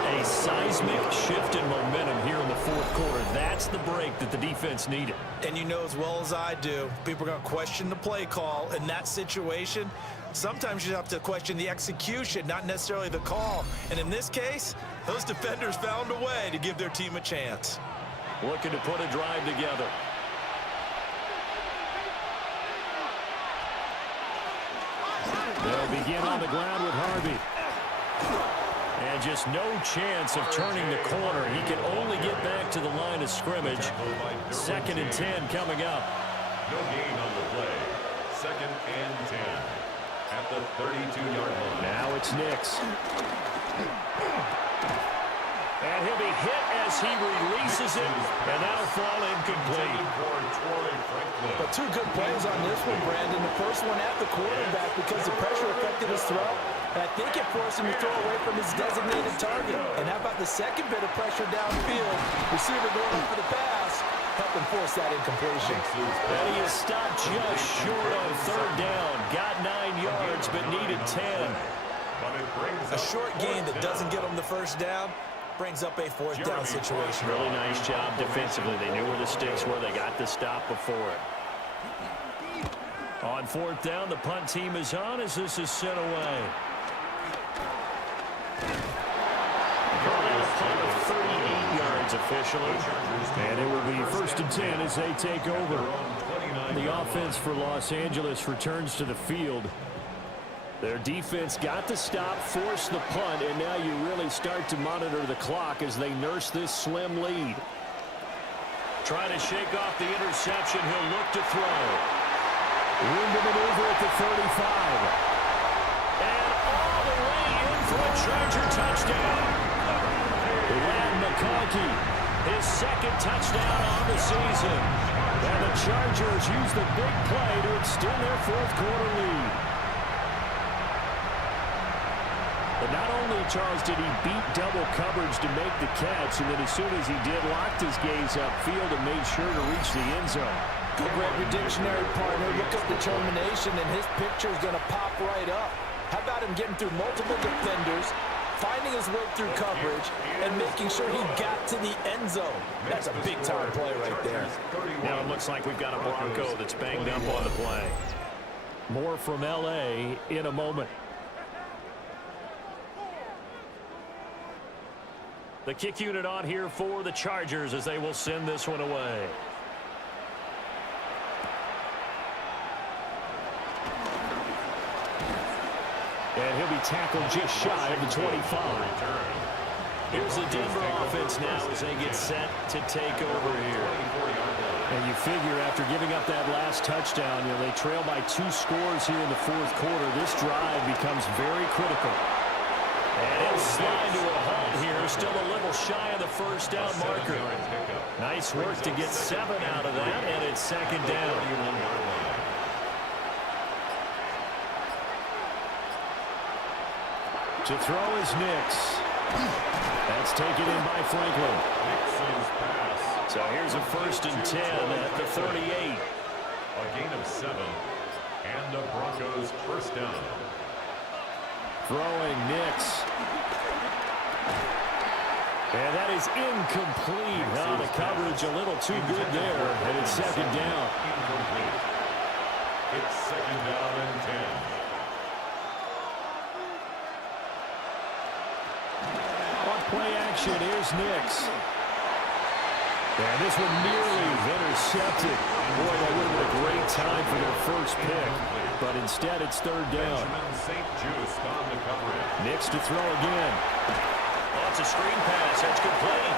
A seismic shift in momentum here in the 4th quarter. That's the break that the defense needed. And you know as well as I do, people are going to question the play call in that situation. Sometimes you have to question the execution, not necessarily the call. And in this case, those defenders found a way to give their team a chance. Looking to put a drive together. They'll begin on the ground with Harvey. And just no chance of turning the corner. He can only get back to the line of scrimmage. 2nd and 10 coming up. No gain on the play. 2nd and 10 at the 32-yard line. Now it's Nix. And he'll be hit as he releases it, and that'll fall incomplete. But two good plays on this one, Brandon. The first one at the quarterback because the pressure affected his throw. And I think it forced him to throw away from his designated target. And how about the second bit of pressure downfield? Receiver going up for the pass, helping force that incompletion. And he is stopped just short on third down. Got 9 yards, but needed 10. A short gain that doesn't get him the first down brings up a fourth down situation. Really nice job defensively. They knew where the sticks were. They got the stop before it. On fourth down, the punt team is on as this is sent away. A punt of 38 yards officially. And it will be 1st and 10 as they take over. The offense for Los Angeles returns to the field. Their defense got the stop, forced the punt, and now you really start to monitor the clock as they nurse this slim lead. Trying to shake off the interception. He'll look to throw. Room to maneuver at the 35. And all the way in for a Charger touchdown. Lamb McConkey, his second touchdown on the season. And the Chargers use the big play to extend their fourth quarter lead. But not only, Charles, did he beat double coverage to make the catch, and then as soon as he did, locked his gaze upfield and made sure to reach the end zone. Good Greg, your dictionary partner, look up determination, and his picture is going to pop right up. How about him getting through multiple defenders, finding his way through coverage, and making sure he got to the end zone? That's a big-time play right there. Now it looks like we've got a Bronco that's banged up on the play. More from L.A. in a moment. The kick unit on here for the Chargers as they will send this one away. And he'll be tackled just shy of the 25. Here's the Denver offense now as they get set to take over here. And you figure after giving up that last touchdown, they trail by 2 scores here in the fourth quarter. This drive becomes very critical. And it'll slide to a halt here. Still a little shy of the first down marker. Nice work to get 7 out of that, and it's second down. To throw is Nix. That's taken in by Franklin. So here's a 1st and 10 at the 38. A gain of 7. And the Broncos first down. Throwing Nix. And that is incomplete. The coverage a little too good there. And it's second down. Incomplete. It's second down and 10. On play action, here's Nix. And this one nearly intercepted. Boy, that would have been a great time for their first pick. But instead, it's third down. Nix to throw again. Oh, it's a screen pass. That's complete.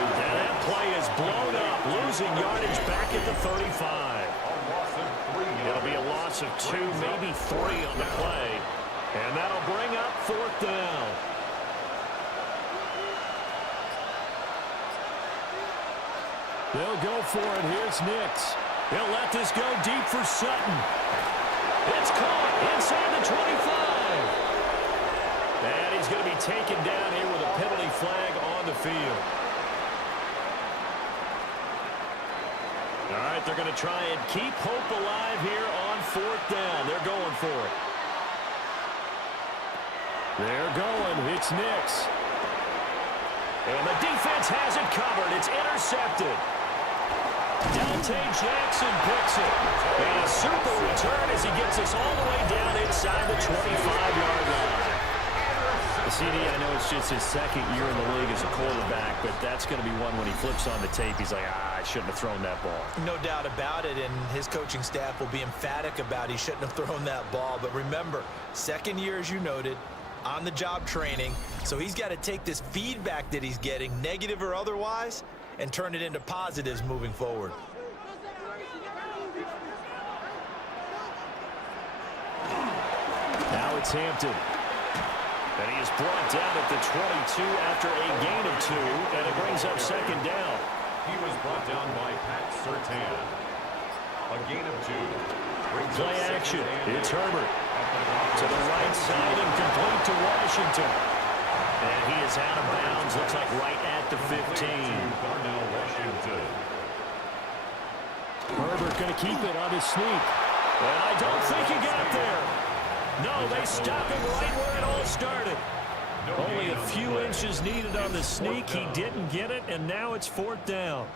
And that play is blown up, losing yardage back at the 35. It'll be a loss of 2, maybe 3 on the play. And that'll bring up fourth down. They'll go for it. Here's Nix. He'll let this go deep for Sutton. It's caught inside the 25. And he's going to be taken down here with a penalty flag on the field. All right, they're going to try and keep hope alive here on fourth down. They're going for it. They're going. It's Nix. And the defense has it covered. It's intercepted. Dante Jackson picks it. And a super return as he gets us all the way down inside the 25-yard line. CD, I know it's just his second year in the league as a quarterback, but that's going to be one when he flips on the tape. He's like, I shouldn't have thrown that ball. No doubt about it, and his coaching staff will be emphatic about he shouldn't have thrown that ball. But remember, second year, as you noted, on-the-job training, so he's got to take this feedback that he's getting, negative or otherwise, and turn it into positives moving forward. Now it's Hampton. And he is brought down at the 22 after a gain of 2, and it brings up second down. He was brought down by Pat Surtain. A gain of 2. Play action. It's Herbert. To the right side and complete to Washington. And he is out of bounds. Looks like right at the 15. Darnell Washington. Herbert going to keep it on his sneak. And I don't think he got there. No, they stop him right where it all started. Only a few inches needed on the sneak. He didn't get it, and now it's 4th down.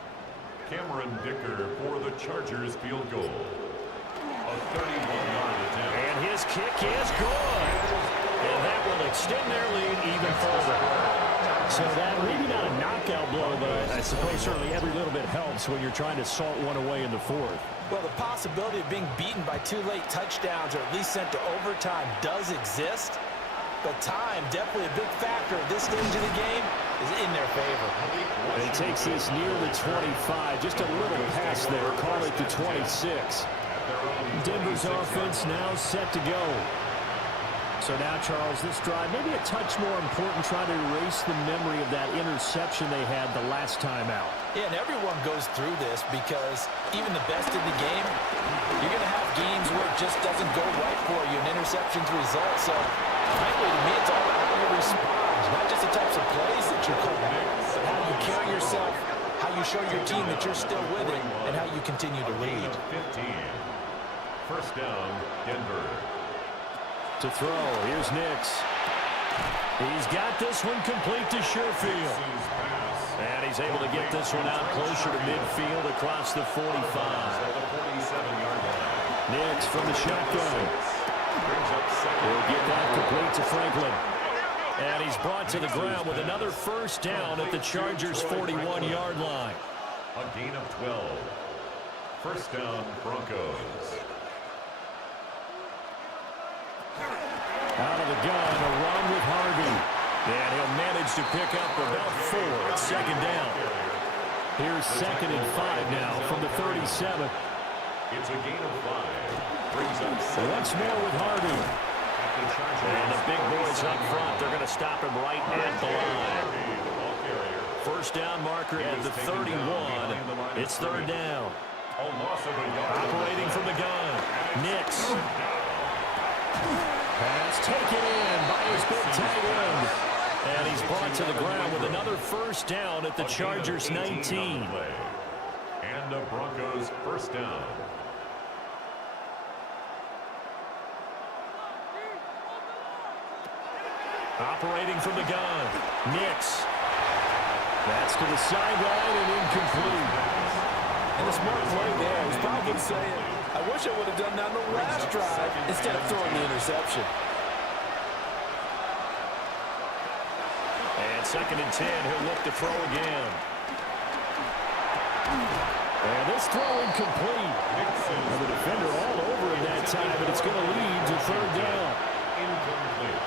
Cameron Dicker for the Chargers field goal. A 31-yard attempt. And his kick is good. And that will extend their lead even further. So that maybe not a knockout blow, but I suppose certainly every little bit helps when you're trying to salt one away in the 4th. Well, the possibility of being beaten by 2 late touchdowns or at least sent to overtime does exist. But time, definitely a big factor at this stage of the game, is in their favor. And he takes this near the 25. Just a little pass there. Call it the 26. Denver's offense now set to go. So now, Charles, this drive, maybe a touch more important, trying to erase the memory of that interception they had the last time out. Yeah, and everyone goes through this because even the best in the game, you're going to have games where it just doesn't go right for you, and interceptions result. So, frankly, to me, it's all about how you respond, not just the types of plays that you call, but how you carry yourself, how you show your team that you're still with it, and how you continue to lead. 15. First down, Denver. To throw, here's Nix. He's got this one complete to Sherfield. And he's able to get this one out closer to midfield across the 45. Nix from the shotgun. He'll get that complete to Franklin. And he's brought to the ground with another first down at the Chargers' 41-yard line. A gain of 12. First down, Broncos. Out of the gun, a run with Harvey. And he'll manage to pick up about 4 at second down. Here's 2nd and 5 now from the 37. It's a gain of 5. Brings up Once more with Harvey. And the big boys up front, they're going to stop him right at the line. First down marker at the 31. It's 3rd down. Operating from the gun. Nix. Pass taken in by his big tight end. And he's brought to the ground with another first down at the Chargers' 19. And the Broncos first down. Operating from the gun. Nix. That's to the sideline and incomplete. And a smart play there. He's probably saying, I wish I would have done that on the last drive instead of throwing the interception. And 2nd and 10, he'll look to throw again. And this throw incomplete. And the defender all over him that time, but it's going to lead to 3rd down. Incomplete.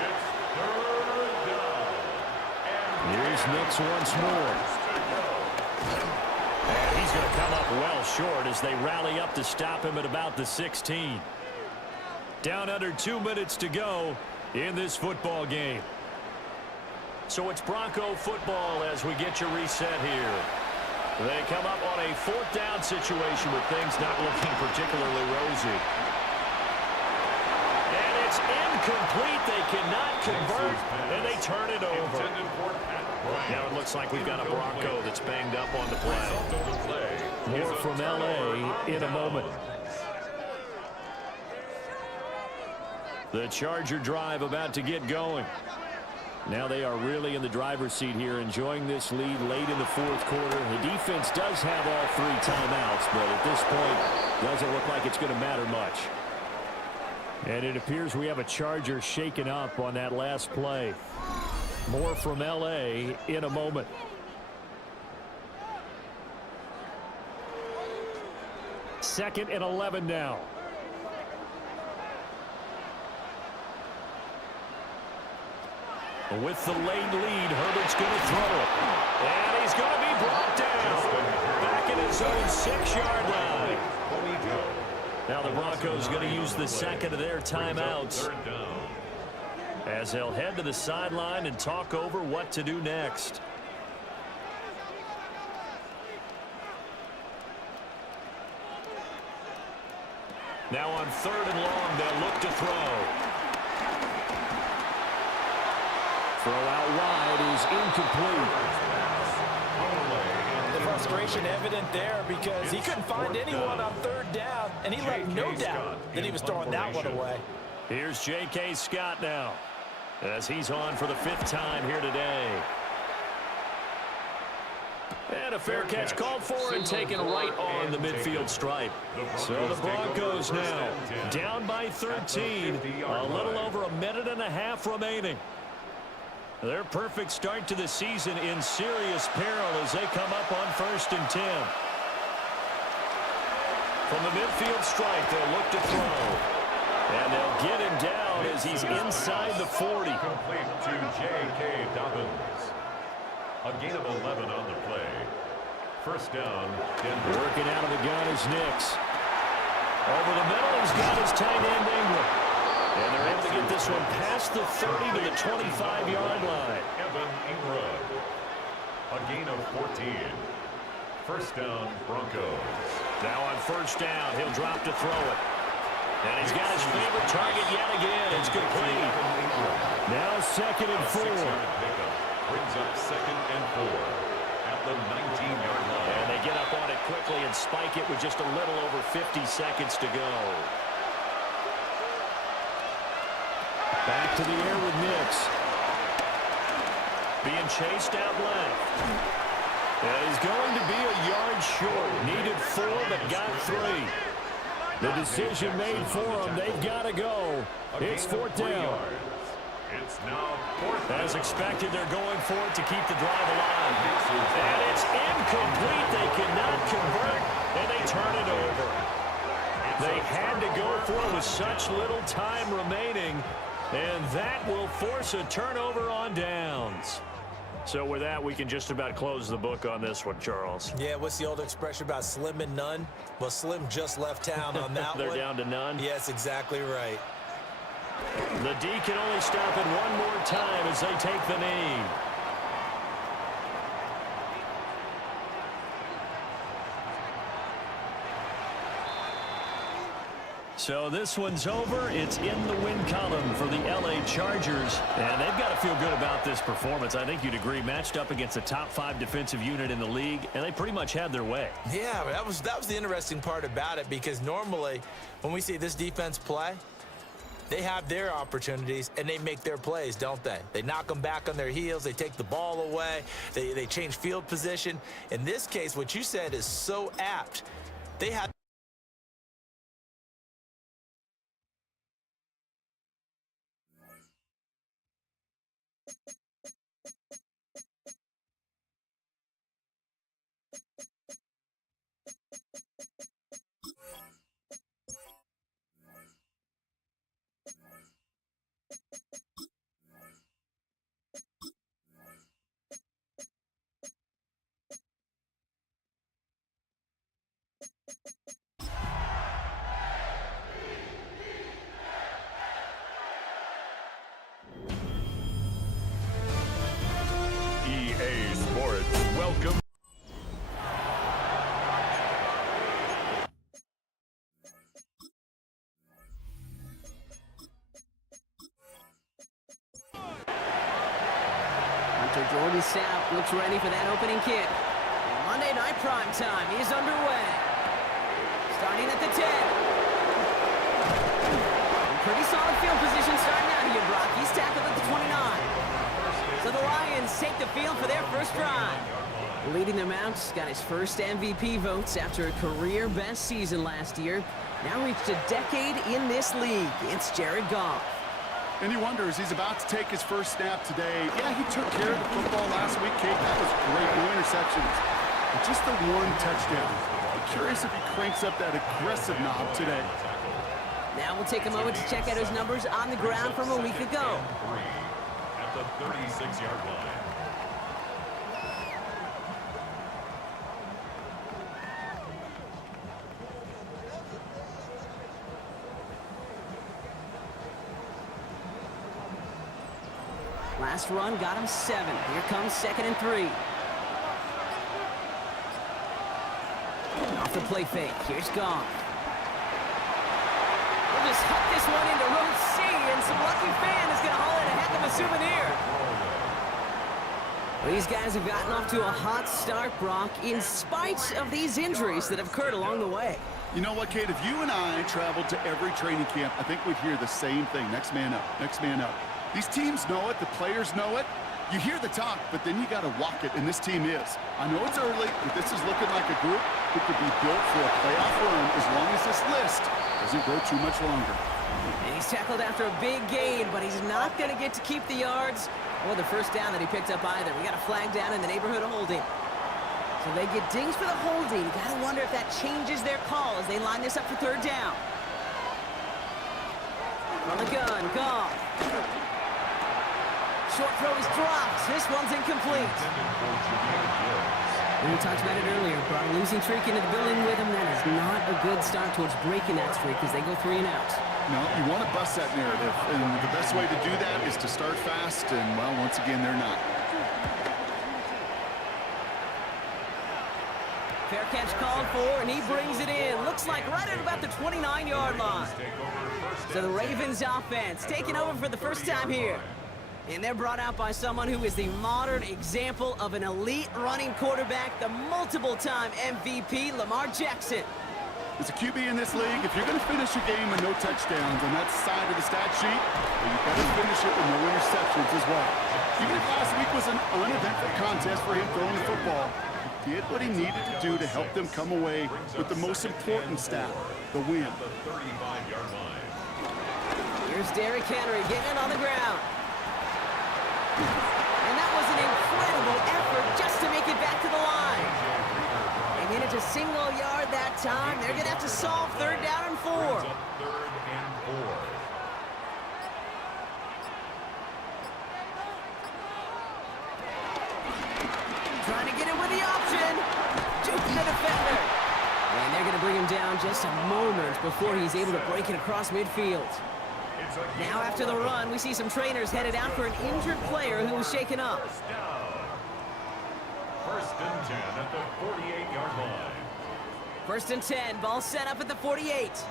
It's 3rd down. Here's Nix once more. And he's going to come up well short as they rally up to stop him at about the 16. Down under 2 minutes to go in this football game. So it's Bronco football as we get your reset here. They come up on a 4th down situation with things not looking particularly rosy. And it's incomplete. They cannot convert, and they turn it over. Now it looks like we've got a Bronco that's banged up on the play. More from L.A. in a moment. The Charger drive about to get going. Now they are really in the driver's seat here, enjoying this lead late in the 4th quarter. The defense does have all 3 timeouts, but at this point, doesn't look like it's going to matter much. And it appears we have a Charger shaken up on that last play. More from L.A. in a moment. Second and 11 now. With the late lead, Herbert's going to throw it. And he's going to be brought down. Back in his own 6-yard line. Now the Broncos going to use the 2nd of their timeouts. as they'll head to the sideline and talk over what to do next. Now on 3rd and long, they'll look to throw. Throw out wide is incomplete. The frustration evident there because he couldn't find anyone on 3rd down, and he left no doubt that he was throwing that one away. Here's J.K. Scott now, as he's on for the 5th time here today. And a fair catch called for and taken right on the midfield stripe. So the Broncos now down by 13, a little over a minute and a half remaining. Their perfect start to the season in serious peril as they come up on 1st and 10. From the midfield stripe, they'll look to throw. And they'll get him down as he's inside the 40. Complete to J.K. Dobbins. A gain of 11 on the play. 1st down, Denver. Working out of the gun is Nix. Over the middle, he's got his tight end Ingram. And they're able to get this one past the 30 to the 25-yard line. Evan Ingram. A gain of 14. 1st down, Broncos. Now on 1st down, he'll drop to throw it. And he's got his favorite target yet again. It's complete. Now 2nd and 4. Brings up 2nd and 4 at the 19-yard line. And they get up on it quickly and spike it with just a little over 50 seconds to go. Back to the air with Nix. Being chased out left. And he's going to be a yard short. Needed 4 but got 3. The decision made for them. They've got to go. It's 4th down. It's now 4th down. As expected, they're going for it to keep the drive alive. And it's incomplete. They cannot convert, and they turn it over. They had to go for it with such little time remaining, and that will force a turnover on downs. So with that, we can just about close the book on this one, Charles. Yeah, what's the old expression about slim and none? Well, Slim just left town on that They're one. down to none? Yes, exactly right. The D can only stop it one more time as they take the knee. So this one's over. It's in the win column for the LA Chargers. And they've got to feel good about this performance. I think you'd agree. Matched up against a top 5 defensive unit in the league, and they pretty much had their way. Yeah, that was the interesting part about it, because normally when we see this defense play, they have their opportunities and they make their plays, don't they? They knock them back on their heels. They take the ball away. They change field position. In this case, what you said is so apt. They had EA Sports, welcome. Jordan Sapp looks ready for that opening kick. And Monday Night Prime Time is underway. Starting at the 10. Pretty solid field position starting out here, Brock. He's tackled at the 29. So the Lions take the field for their first drive. Leading them out, got his first MVP votes after a career-best season last year. Now reached a decade in this league. It's Jared Goff. And he wonders, he's about to take his first snap today. Yeah, he took care of the football last week, Kate. That was great. No interceptions. But just the one touchdown. I'm curious if he cranks up that aggressive knob today. Now we'll take a moment to check out his numbers on the ground from a week ago. At the 36-yard line. Last run got him 7. Here comes 2nd and 3. Off the play fake. Here's Goff. We'll just huck this one into row C, and some lucky fan is going to haul in a heck of a souvenir. Well, these guys have gotten off to a hot start, Brock, in spite of these injuries that have occurred along the way. You know what, Kate? If you and I traveled to every training camp, I think we'd hear the same thing. Next man up, next man up. These teams know it. The players know it. You hear the talk, but then you got to walk it, and this team is. I know it's early, but this is looking like a group who could be built for a playoff run as long as this list doesn't go too much longer. And he's tackled after a big gain, but he's not going to get to keep the yards or the first down that he picked up either. We got a flag down in the neighborhood of holding. So they get dings for the holding. You got to wonder if that changes their call as they line this up for 3rd down. From the gun, Goff. Short throw is dropped. This one's incomplete. We talked about it earlier. Brought a losing streak into the building with him. That is not a good start towards breaking that streak as they go 3 and out. No, you want to bust that narrative, and the best way to do that is to start fast, and, well, once again, they're not. Fair catch called for, and he brings it in. Looks like right at about the 29-yard line. So the Ravens offense taking over for the first time here. And they're brought out by someone who is the modern example of an elite running quarterback, the multiple-time MVP, Lamar Jackson. As a QB in this league, if you're going to finish a game with no touchdowns on that side of the stat sheet, well, you better finish it with no interceptions as well. Even if last week was an uneventful contest for him throwing the football, he did what he needed to do to help them come away with the most important stat, the win. Here's Derrick Henry getting it on the ground. And that was an incredible effort just to make it back to the line. They made it to single yard that time. They're going to have to solve 3rd down and 4. Trying to get it with the option. Juking the defender. And they're going to bring him down just a moment before he's able to break it across midfield. Now after the run, we see some trainers headed out for an injured player who was shaken up. 1st and 10 at the 48-yard line. 1st and 10, ball set up at the 48.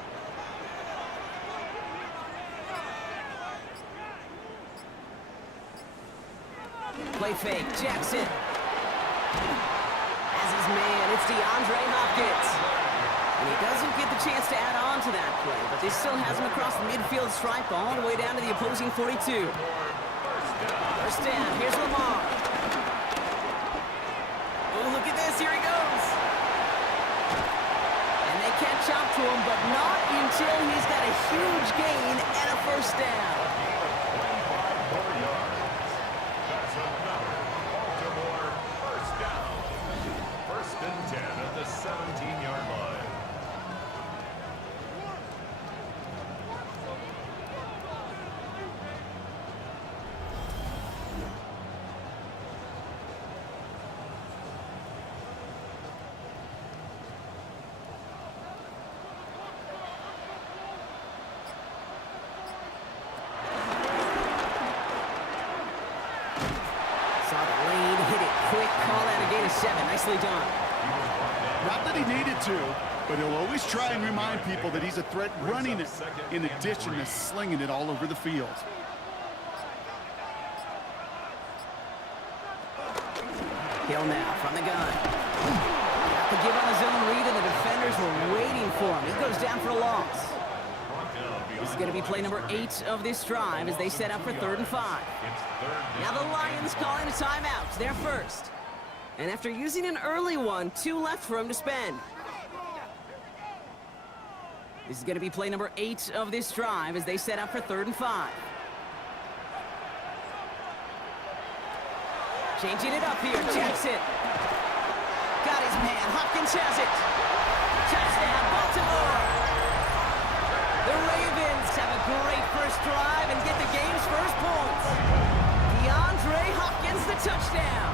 Play fake, Jackson. As his man, it's DeAndre Hopkins. And he doesn't get the chance to add on to that play, but this still has him across the midfield stripe all the way down to the opposing 42. First down, here's Lamar. Oh, look at this, here he goes. And they catch up to him, but not until he's got a huge gain and a first down. That's another Baltimore first down. 1st and 10 at the 17-yard line. Saw the lane, hit it quick, call out a gain of 7. Nicely done. Not that he needed to, but he'll always try and remind people that he's a threat running it in addition to slinging it all over the field. Hill now from the gun. Got the give on his own read, and the defenders were waiting for him. He goes down for a loss. This is going to be play number 8 of this drive as they set up for 3rd and 5. Now the Lions calling a timeout. They're first. And after using an early one, 2 left for him to spend. This is going to be play number 8 of this drive as they set up for 3rd and 5. Changing it up here, Jackson. Got his man, Hopkins has it. Touchdown, Baltimore. The Ravens have a great first drive and get the game's first points. DeAndre Hopkins, the touchdown.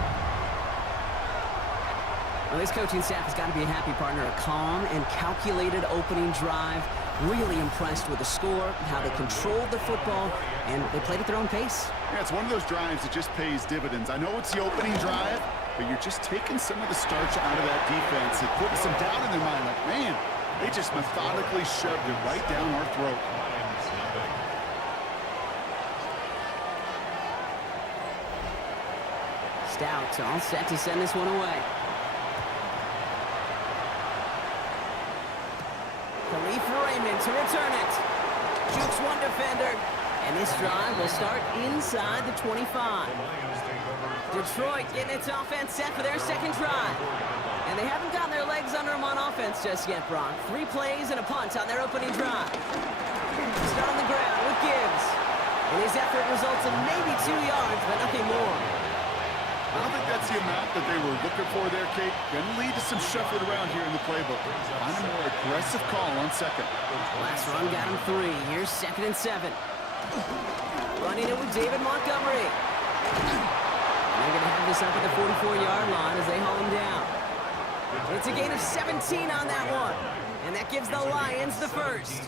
Well, this coaching staff has got to be a happy partner. A calm and calculated opening drive. Really impressed with the score, how they controlled the football, and they played at their own pace. Yeah, it's one of those drives that just pays dividends. I know it's the opening drive, but you're just taking some of the starch out of that defense and putting some doubt in their mind. Like, man, they just methodically shoved it right down our throat. Stout all set to send this one away. Raymond to return it. Jukes one defender. And this drive will start inside the 25. Detroit getting its offense set for their second drive. And they haven't gotten their legs under them on offense just yet, Brock. 3 plays and a punt on their opening drive. Start on the ground with Gibbs. And his effort results in maybe 2 yards, but nothing more. I don't think that's the amount that they were looking for there, Kate. Going to lead to some shuffling around here in the playbook. On a more aggressive call on second. Last run got him 3. Here's 2nd and 7. Running it with David Montgomery. And they're going to have this up at the 44-yard line as they haul him down. It's a gain of 17 on that one. And that gives the Lions the first.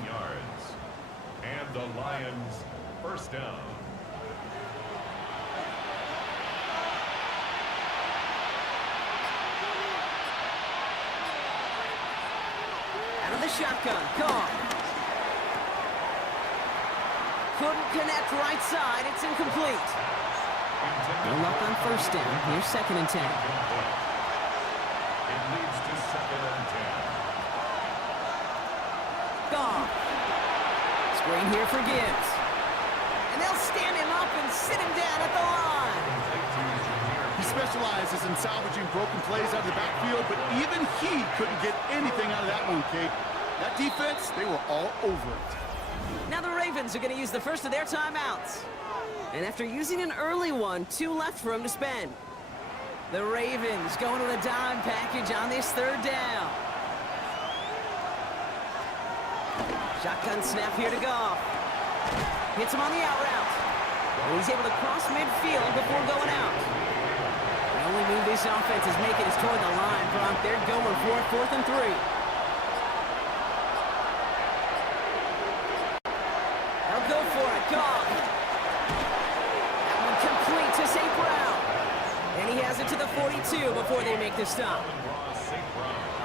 And the Lions first down. Out of the shotgun, Goff. Couldn't connect right side, it's incomplete. No luck on first down, here's 2nd and 10. It leads to 2nd and 10. Goff. Screen here for Gibbs. And they'll stand him up and sit him down at the line. He specializes in salvaging broken plays out of the backfield, but even he couldn't get anything out of that one, Kate. That defense, they were all over it. Now the Ravens are going to use the first of their timeouts. And after using an early one, 2 left for him to spend. The Ravens going with a dime package on this 3rd down. Shotgun snap here to Goff. Hits him on the out route. And he's able to cross midfield before going out. The only move this offense is making is toward the line, Brock. They're going for it, 4th and 3. They'll go for it, Goff. That one complete to St. Brown. And he has it to the 42 before they make the stop.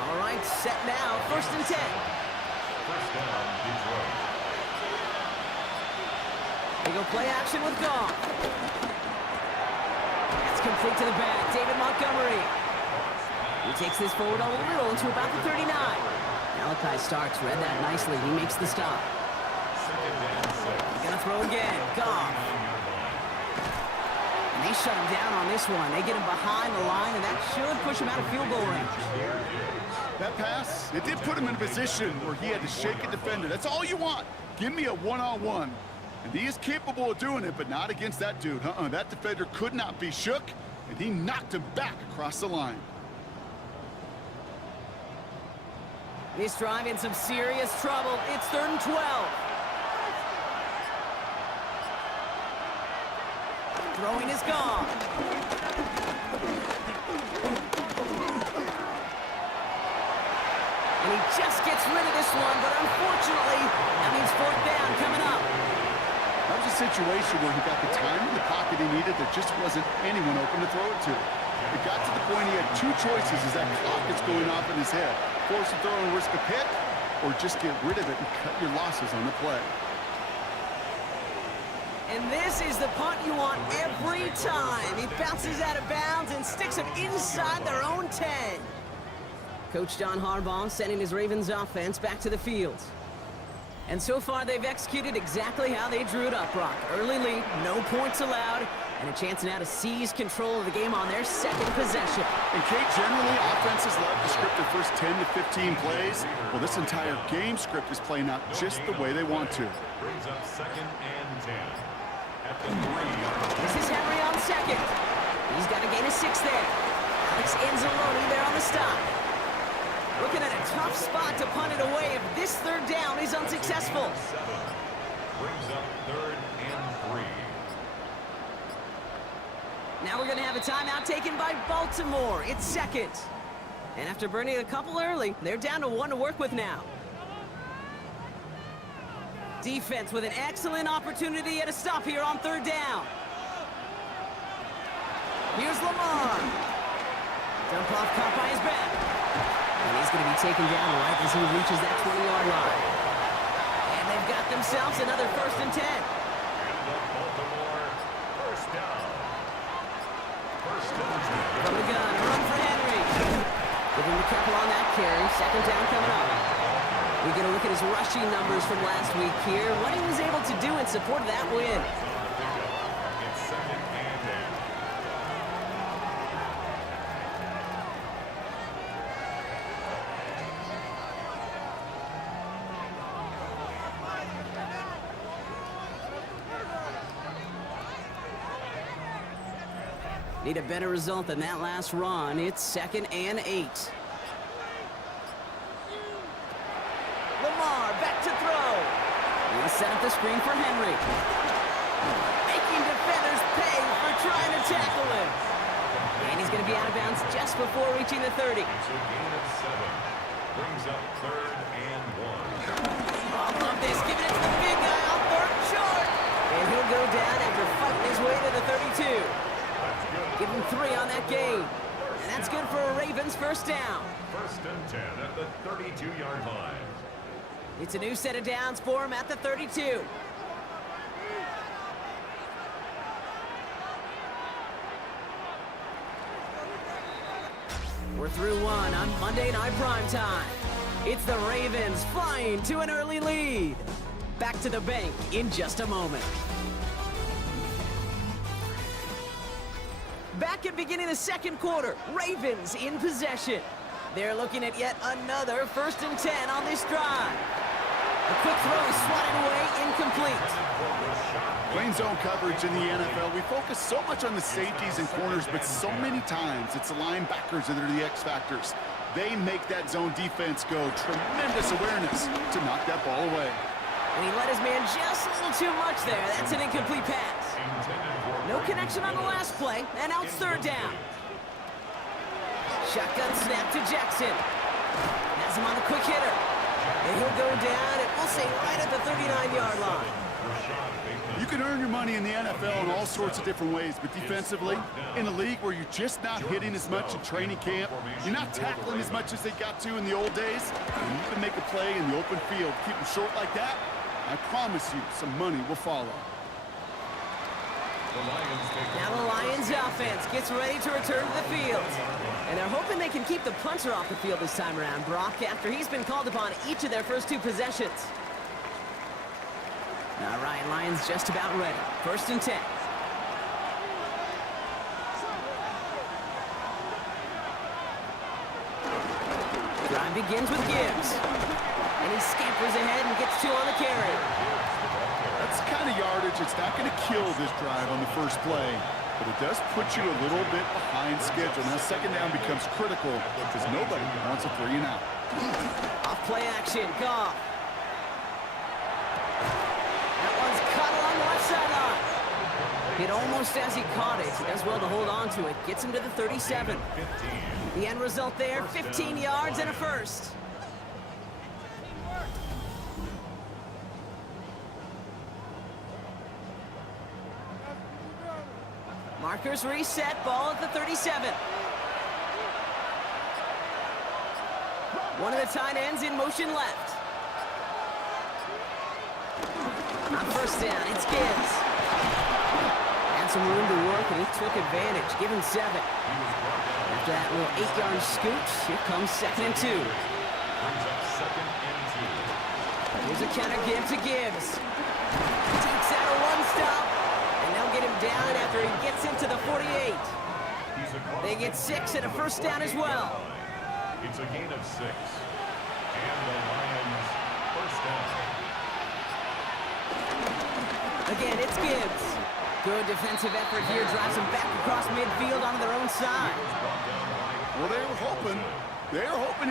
All right, set now, 1st and 10. First down, Detroit. They go play action with Goff. That's complete to the back. David Montgomery. He takes this forward a little into about the 39. Malachi Starks read that nicely. He makes the stop. He's going to throw again. Goff. And they shut him down on this one. They get him behind the line, and that should push him out of field goal range. That pass, it did put him in a position where he had to shake a defender. That's all you want. Give me a one-on-one. And he is capable of doing it, but not against that dude. That defender could not be shook, and he knocked him back across the line. This drive in some serious trouble. It's 3rd and 12. Throwing is gone. And he just gets rid of this one, but unfortunately, that means 4th down coming up. That was a situation where he got the time in the pocket he needed. There just wasn't anyone open to throw it to. It got to the point he had 2 choices as that clock is going off in his head. Force a throw and risk a pick, or just get rid of it and cut your losses on the play. And this is the punt you want every time. He bounces out of bounds and sticks it inside their own 10. Coach John Harbaugh sending his Ravens offense back to the field. And so far, they've executed exactly how they drew it up, Brock. Early lead, no points allowed, and a chance now to seize control of the game on their 2nd possession. And Kate, generally, offenses love to script their first 10 to 15 plays. Well, this entire game script is playing out just the way they want to. Brings up 2nd and 10. At the 3. This is Henry on 2nd. He's got a gain of 6 there. Alex Anzalone there on the stop. Looking at a tough spot to punt it away if this 3rd down is unsuccessful. 7. Brings up 3rd and 3. Now we're going to have a timeout taken by Baltimore. It's 2nd. And after burning a couple early, they're down to 1 to work with now. Defense with an excellent opportunity at a stop here on third down. Here's Lamar. Dump off caught by his back. And he's going to be taken down right as he reaches that 20-yard line. And they've got themselves another 1st and 10. Baltimore, first down. First and 10. From the gun, run for Henry. Give him a couple on that carry. 2nd down coming up. We get a look at his rushing numbers from last week here. What he was able to do in support of that win. It's 2nd and 10. Need a better result than that last run. It's 2nd and 8. Lamar back to throw. He'll set up the screen for Henry. Making defenders pay for trying to tackle him. And he's going to be out of bounds just before reaching the 30. It's a gain of 7. Brings up 3rd and 1. I love this. Giving it to the big guy on 3rd and short. And he'll go down after fighting his way to the 32. Give him 3 on that game. And that's good for a Ravens 1st down. 1st and 10 at the 32-yard line. It's a new set of downs for him at the 32. We're through one on Monday Night Primetime. It's the Ravens flying to an early lead. Back to the bank in just a moment. Back at beginning the 2nd quarter, Ravens in possession. They're looking at yet another 1st and 10 on this drive. A quick throw is swatted away, incomplete. Playing zone coverage in the NFL, we focus so much on the safeties and corners, but so many times it's the linebackers that are the X factors. They make that zone defense go. Tremendous awareness to knock that ball away. And he let his man just a little too much there. That's an incomplete pass. No connection on the last play, and now it's 3rd down. Shotgun snap to Jackson. Has him on the quick hitter. And he'll go down, and we'll say right at the 39-yard line. You can earn your money in the NFL in all sorts of different ways, but defensively, in a league where you're just not hitting as much in training camp, you're not tackling as much as they got to in the old days, and you can make a play in the open field. Keep them short like that, I promise you some money will follow. Now the Lions offense gets ready to return to the field. And they're hoping they can keep the punter off the field this time around, Brock, after he's been called upon each of their first 2 possessions. All right, Lions just about ready. 1st and 10. Drive begins with Gibbs. And he scampers ahead and gets 2 on the carry. That's the kind of yardage it's not going to kill this drive on the first play, but it does put you a little bit behind schedule. Now 2nd down becomes critical because nobody wants a 3 and out. Off play action, Goff. That one's cut along the left sideline. Hit almost as he caught it. He does well to hold on to it. Gets him to the 37. The end result there, 15 yards and a 1st. Markers reset, ball at the 37. One of the tight ends in motion left. On 1st down, it's Gibbs. Had some room to work, and he took advantage. Give him 7. After that little 8-yard scoot, here comes 2nd and 2. Here's a counter give to Gibbs. Takes out a 1-stop. And they'll get him down after he gets into the 48. They get 6 and a 1st down as well. It's a gain of 6. And the Lions 1st down. Again, it's Gibbs. Good defensive effort here. Drives them back across midfield onto their own side. Well, they were hoping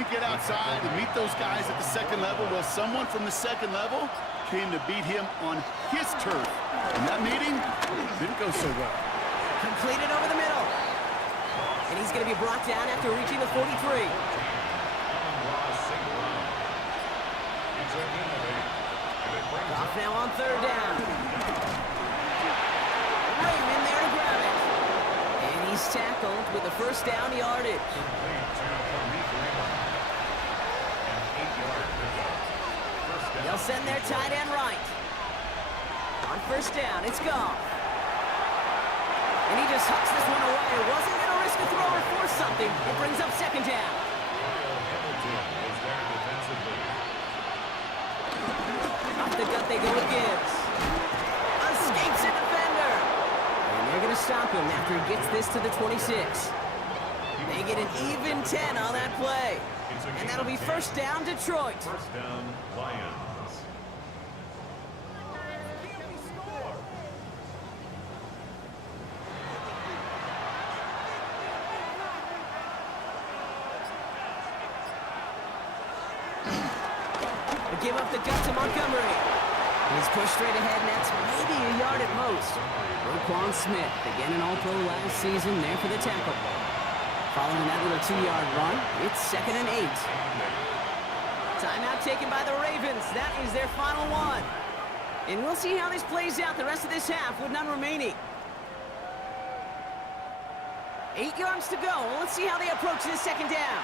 to get outside and meet those guys at the 2nd level. Well, someone from the 2nd level came to beat him on his turf. And that meeting didn't go so well. Completed over the middle. And he's going to be brought down after reaching the 43. Goff off now on third down. Raymond there to grab it. And he's tackled with the first down yardage. They'll send their tight end right. On first down, it's Goff. And he just hucks this one away. Wasn't going to risk a throw or force something. It brings up second down. Off the gut they go with Gibbs. Escapes a defender. And they're going to stop him after he gets this to the 26. They get an even 10 on that play. And that'll be first down, Detroit. First down, Lions. Give up the gut to Montgomery. He's pushed straight ahead, and that's maybe a yard at most. Roquan Smith, again an All-Pro last season, there for the tackle. Following that little 2-yard run, it's 2nd and 8. Timeout taken by the Ravens. That is their final one. And we'll see how this plays out the rest of this half with none remaining. 8 yards to go. Well, let's see how they approach this second down.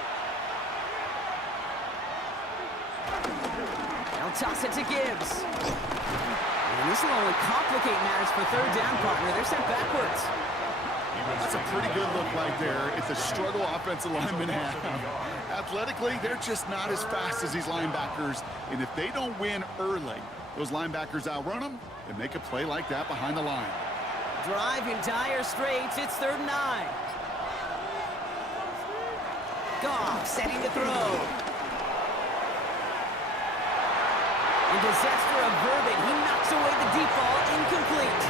They'll toss it to Gibbs. And this will only complicate matters for third down, partner. They're sent backwards. That's a pretty good look right there. It's a struggle offensive linemen have. Athletically, they're just not as fast as these linebackers. And if they don't win early, those linebackers outrun them and make a play like that behind the line. Drive in dire straits. It's 3rd and 9. Goff setting the throw. And disaster averted. He knocks away the deep ball. Incomplete.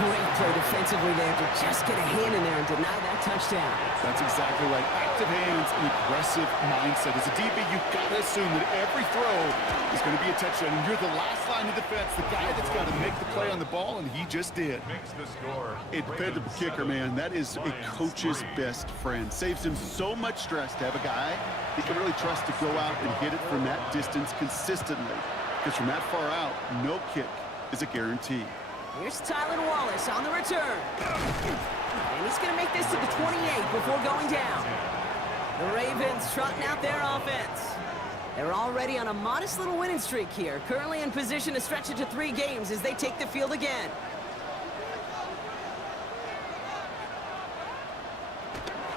Great play defensively there to just get a hand in there and deny that touchdown. That's exactly right. Active hands and aggressive mindset. As a DB, you've got to assume that every throw is going to be a touchdown. And you're the last line of defense, the guy that's got to make the play on the ball, and he just did. Makes the score. A dependable kicker, man. That is a coach's best friend. Saves him so much stress to have a guy he can really trust to go out and hit it from that distance consistently. Because from that far out, no kick is a guarantee. Here's Tylan Wallace on the return. And he's going to make this to the 28 before going down. The Ravens trotting out their offense. They're already on a modest little winning streak here. Currently in position to stretch it to 3 games as they take the field again.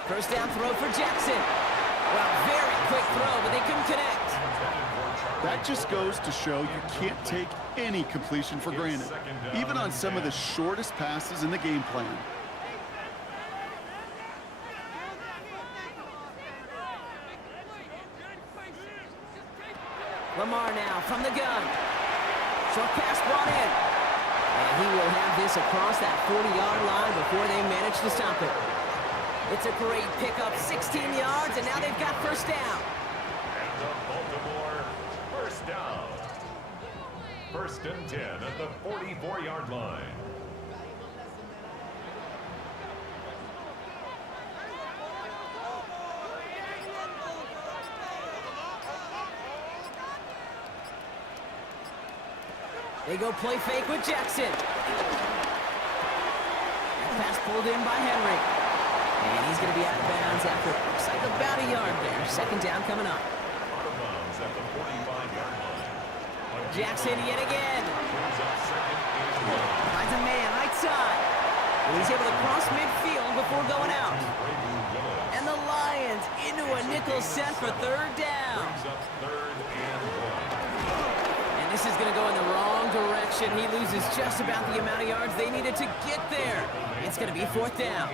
First down throw for Jackson. Well, very quick throw, but they couldn't connect. That just goes to show you can't take any completion for granted, even on some of the shortest passes in the game plan. Lamar now from the gun. Short pass brought in. And he will have this across that 40-yard line before they manage to stop it. It's a great pickup, 16 yards, and now they've got first down. And the Baltimore first down. 1st and 10 at the 44-yard line. They go play fake with Jackson. Pass pulled in by Henry. And he's going to be out of bounds after looks like about a yard there. Second down coming up. Out of bounds at the 45-yard line. Jackson yet again. Finds a man right side. And he's able to cross midfield before going out. And the Lions into a nickel set for third down. And this is going to go in the wrong direction. He loses just about the amount of yards they needed to get there. It's going to be 4th down.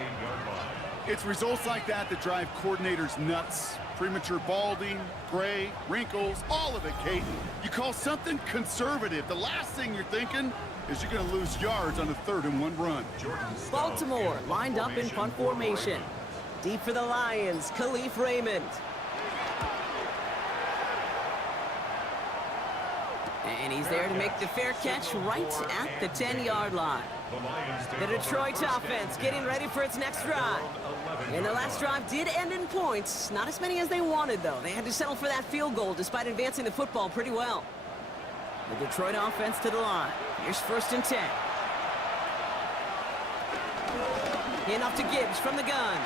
It's results like that that drive coordinators nuts. Premature balding, gray, wrinkles, all of it, Kate. You call something conservative. The last thing you're thinking is you're going to lose yards on a 3rd and 1 run. Baltimore lined up in punt formation. Deep for the Lions, Khalif Raymond. And he's there to make the fair catch right at the 10-yard line. The Detroit offense getting ready for its next drive. And the last drive did end in points. Not as many as they wanted, though. They had to settle for that field goal despite advancing the football pretty well. The Detroit offense to the line. Here's 1st and 10. Hand off to Gibbs from the gun.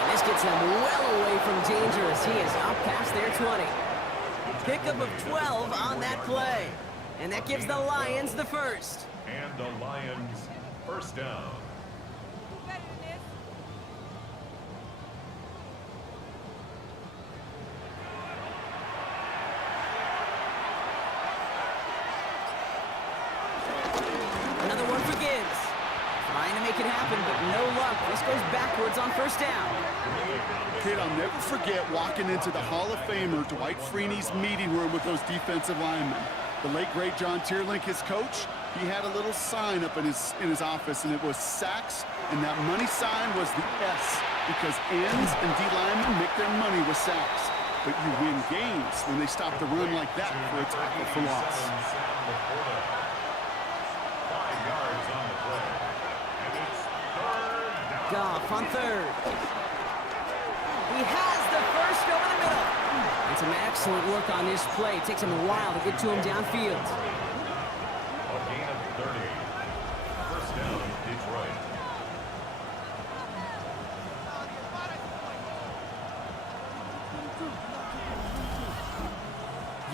And this gets them well away from danger as he is up past their 20. Pickup of 12 on that play. And that gives the Lions the first. And the Lions first down. Another one for Gibbs. Trying to make it happen, but no luck. This goes backwards on 1st down. Kid, I'll never forget walking into the Hall of Famer Dwight Freeney's meeting room with those defensive linemen. The late, great John Tierlink, his coach, he had a little sign up in his office, and it was sacks, and that money sign was the S, because ends and D linemen make their money with sacks. But you win games when they stop the run like that for a tackle for loss. 5 yards on the play. And it's 3rd down. Goff on 3rd. He has the first over the middle. And some excellent work on this play. It takes him a while to get to him downfield. A gain of 30. First down, Detroit.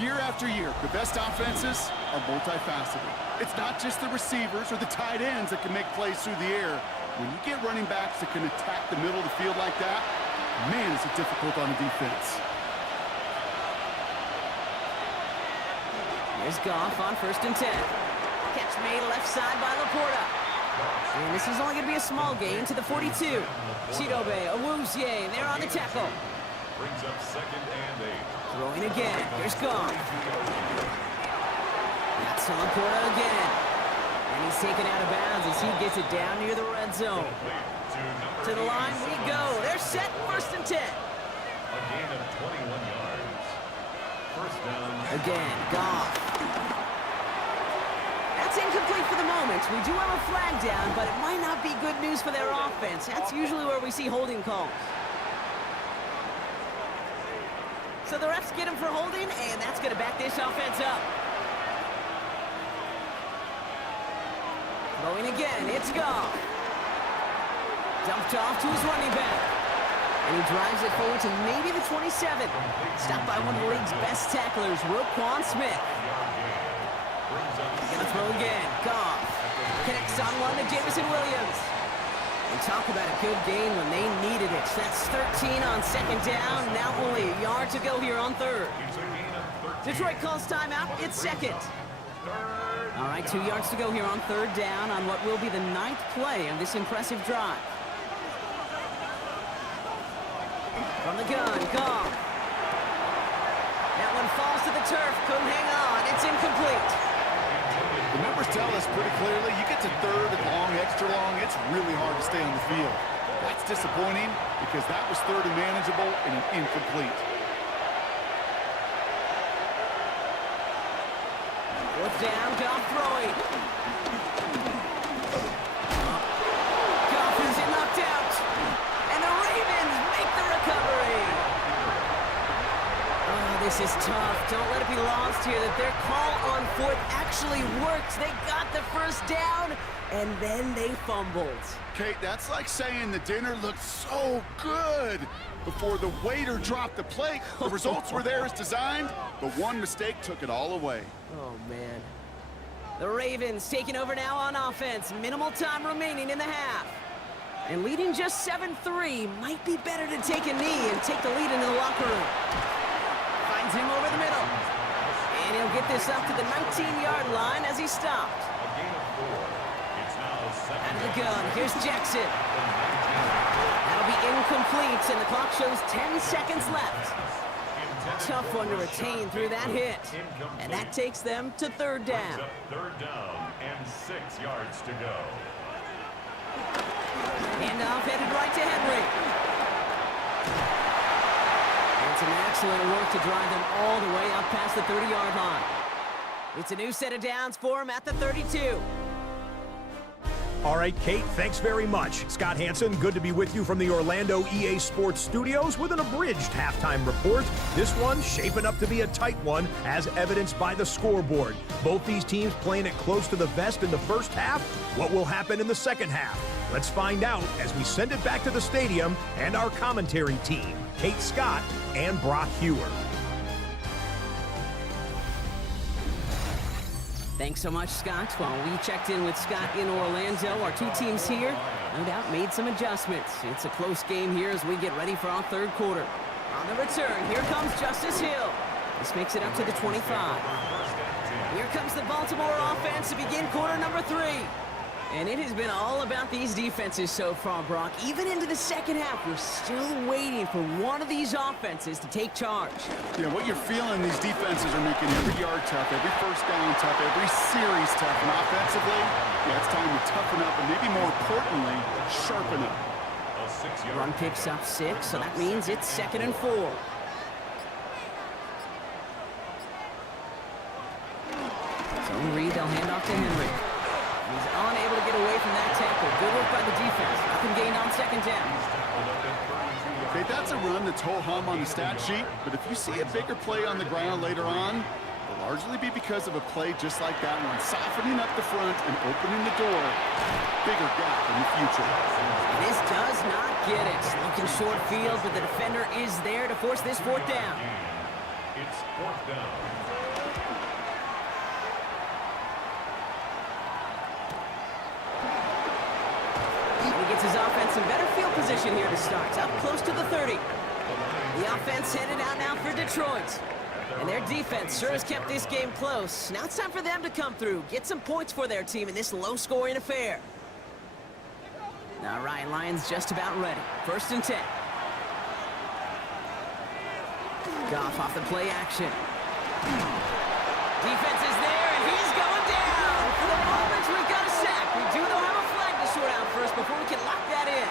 Year after year, the best offenses are multifaceted. It's not just the receivers or the tight ends that can make plays through the air. When you get running backs that can attack the middle of the field like that, man, is it difficult on the defense. Here's Goff on 1st and 10. Catch made left side by Laporta. And this is only going to be a small gain to the 42. Chidobe, Awuzie, they're on the tackle. Brings up 2nd and 8. Throwing again. Here's Goff. That's Laporta again. And he's taken out of bounds as he gets it down near the red zone. To the line we go. They're set 1st and 10. A gain of 21 yards. First down. Again, Goff. That's incomplete for the moment. We do have a flag down, but it might not be good news for their offense. That's usually where we see holding calls. So the refs get him for holding, and that's going to back this offense up. Throwing again, it's Goff. Dumped off to his running back. And he drives it forward to maybe the 27. Stopped by one of the league's best tacklers, Roquan Smith. Gonna throw again, Goff. Connects on one to Jameson Williams. And talk about a good game when they needed it. That's 13 on 2nd down. Now only a yard to go here on 3rd. Detroit calls timeout. It's 2nd. All right, 2 yards to go here on 3rd down on what will be the 9th play of this impressive drive. From the gun, Goff. That one falls to the turf. Couldn't hang on. It's incomplete. The numbers tell us pretty clearly, you get to 3rd and long, extra long, it's really hard to stay on the field. That's disappointing because that was 3rd and manageable and an incomplete. 4th down, Goff throwing. Goff is knocked out. And the Ravens make the recovery. Oh, this is tough. Don't let it be lost here that their call on 4th actually works. They got the first down, and then they fumbled. Kate, that's like saying the dinner looked so good before the waiter dropped the plate. The results were there as designed, but one mistake took it all away. Oh, man. The Ravens taking over now on offense. Minimal time remaining in the half. And leading just 7-3, might be better to take a knee and take the lead into the locker room. Finds him over the middle. And he'll get this up to the 19-yard line as he stopped. A gain of 4. It's now 2nd. Out of the gun, here's Jackson. That'll be incomplete, and the clock shows 10 seconds left. Tough one to retain through that hit. And that takes them to 3rd down. 3rd down and 6 yards to go. Handoff headed right to Henry. And some excellent work to drive them all the way up past the 30-yard line. It's a new set of downs for him at the 32. All right, Kate, thanks very much. Scott Hansen, good to be with you from the Orlando EA Sports Studios with an abridged halftime report. This one shaping up to be a tight one, as evidenced by the scoreboard. Both these teams playing it close to the vest in the first half. What will happen in the second half? Let's find out as we send it back to the stadium and our commentary team, Kate Scott and Brock Hewer. Thanks so much, Scott. While we checked in with Scott in Orlando, our two teams here, no doubt, made some adjustments. It's a close game here as we get ready for our third quarter. On the return, here comes Justice Hill. This makes it up to the 25. Here comes the Baltimore offense to begin quarter number 3. And it has been all about these defenses so far, Brock. Even into the second half, we're still waiting for one of these offenses to take charge. Yeah, what you're feeling, these defenses are making every yard tough, every first down tough, every series tough. And offensively, yeah, it's time to toughen up and maybe more importantly, sharpen up. Run picks up 6, so that means it's 2nd and 4. Zone read, they'll hand off to Henry. He's unable to get away from that tackle. Good work by the defense. Nothing gained on 2nd down. Okay, that's a run that's ho-hum on the stat sheet, but if you see a bigger play on the ground later on, it'll largely be because of a play just like that one, softening up the front and opening the door. Bigger gap in the future. This does not get it. Looking short field, but the defender is there to force this 4th down. It's 4th down. His offense in better field position here to start. Up close to the 30. The offense headed out now for Detroit. And their defense sure has kept this game close. Now it's time for them to come through, get some points for their team in this low-scoring affair. All right, Lions just about ready. 1st and 10. Goff off the play action. Defense is there, and he's going down. For the moment, we've got a sack. We do though have a flag to sort out first before we can lock that in.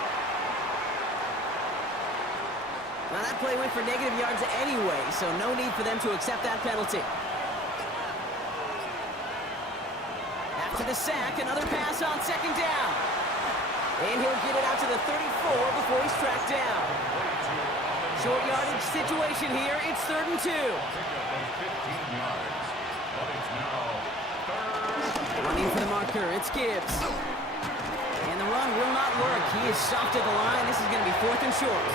Now that play went for negative yards anyway, so no need for them to accept that penalty. After the sack, another pass on 2nd down. And he'll get it out to the 34 before he's tracked down. Short yardage situation here. It's 3rd and 2. Running for the marker, it's Gibbs. And the run will not work. He is soft at the line. This is going to be 4th and short.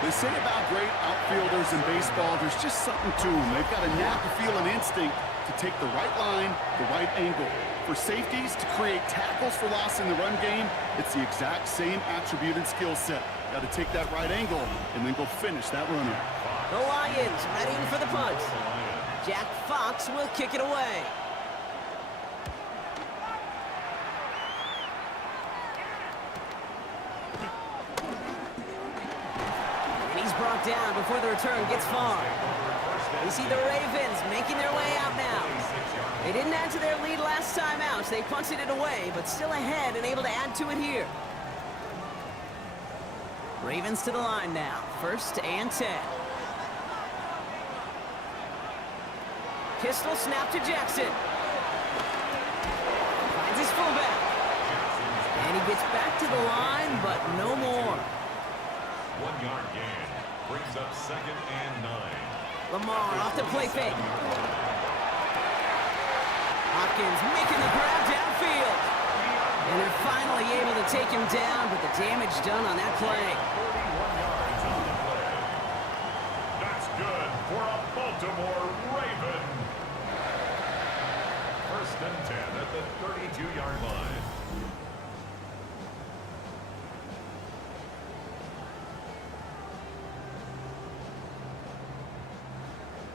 They say about great outfielders in baseball, there's just something to them. They've got a knack, a feel, and instinct to take the right line, the right angle. For safeties to create tackles for loss in the run game, it's the exact same attribute and skill set. Got to take that right angle and then go finish that runner. The Lions ready for the punt. Jack Fox will kick it away. And he's brought down before the return gets far. We see the Ravens making their way out now. They didn't add to their lead last time out. They punted it away, but still ahead and able to add to it here. Ravens to the line now. 1st and 10. Pistol snap to Jackson. Finds his fullback. And he gets back to the line, but no more. 1-yard gain. Brings up 2nd and 9. Lamar off the play fake. Hopkins making the grab downfield. And they're finally able to take him down, but the damage done on that play. 41 yards on the play. That's good for a Baltimore Raven. 1st and 10 at the 32-yard line.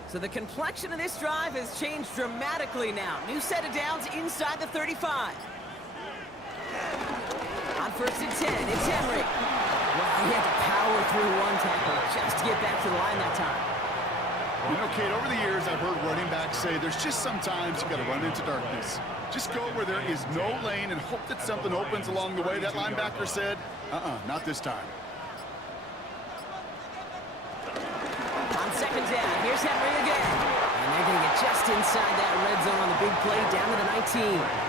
So the complexion of this drive has changed dramatically now. New set of downs inside the 35. On 1st and 10, it's Henry. Wow, he had to power through one tackle just to get back to the line that time. You know, Kate, over the years, I've heard running backs say there's just sometimes you got to run into darkness. Just go where there is no lane and hope that something opens along the way. That linebacker said, not this time. On 2nd down, here's Henry again. And they're going to get just inside that red zone on the big play down to the 19.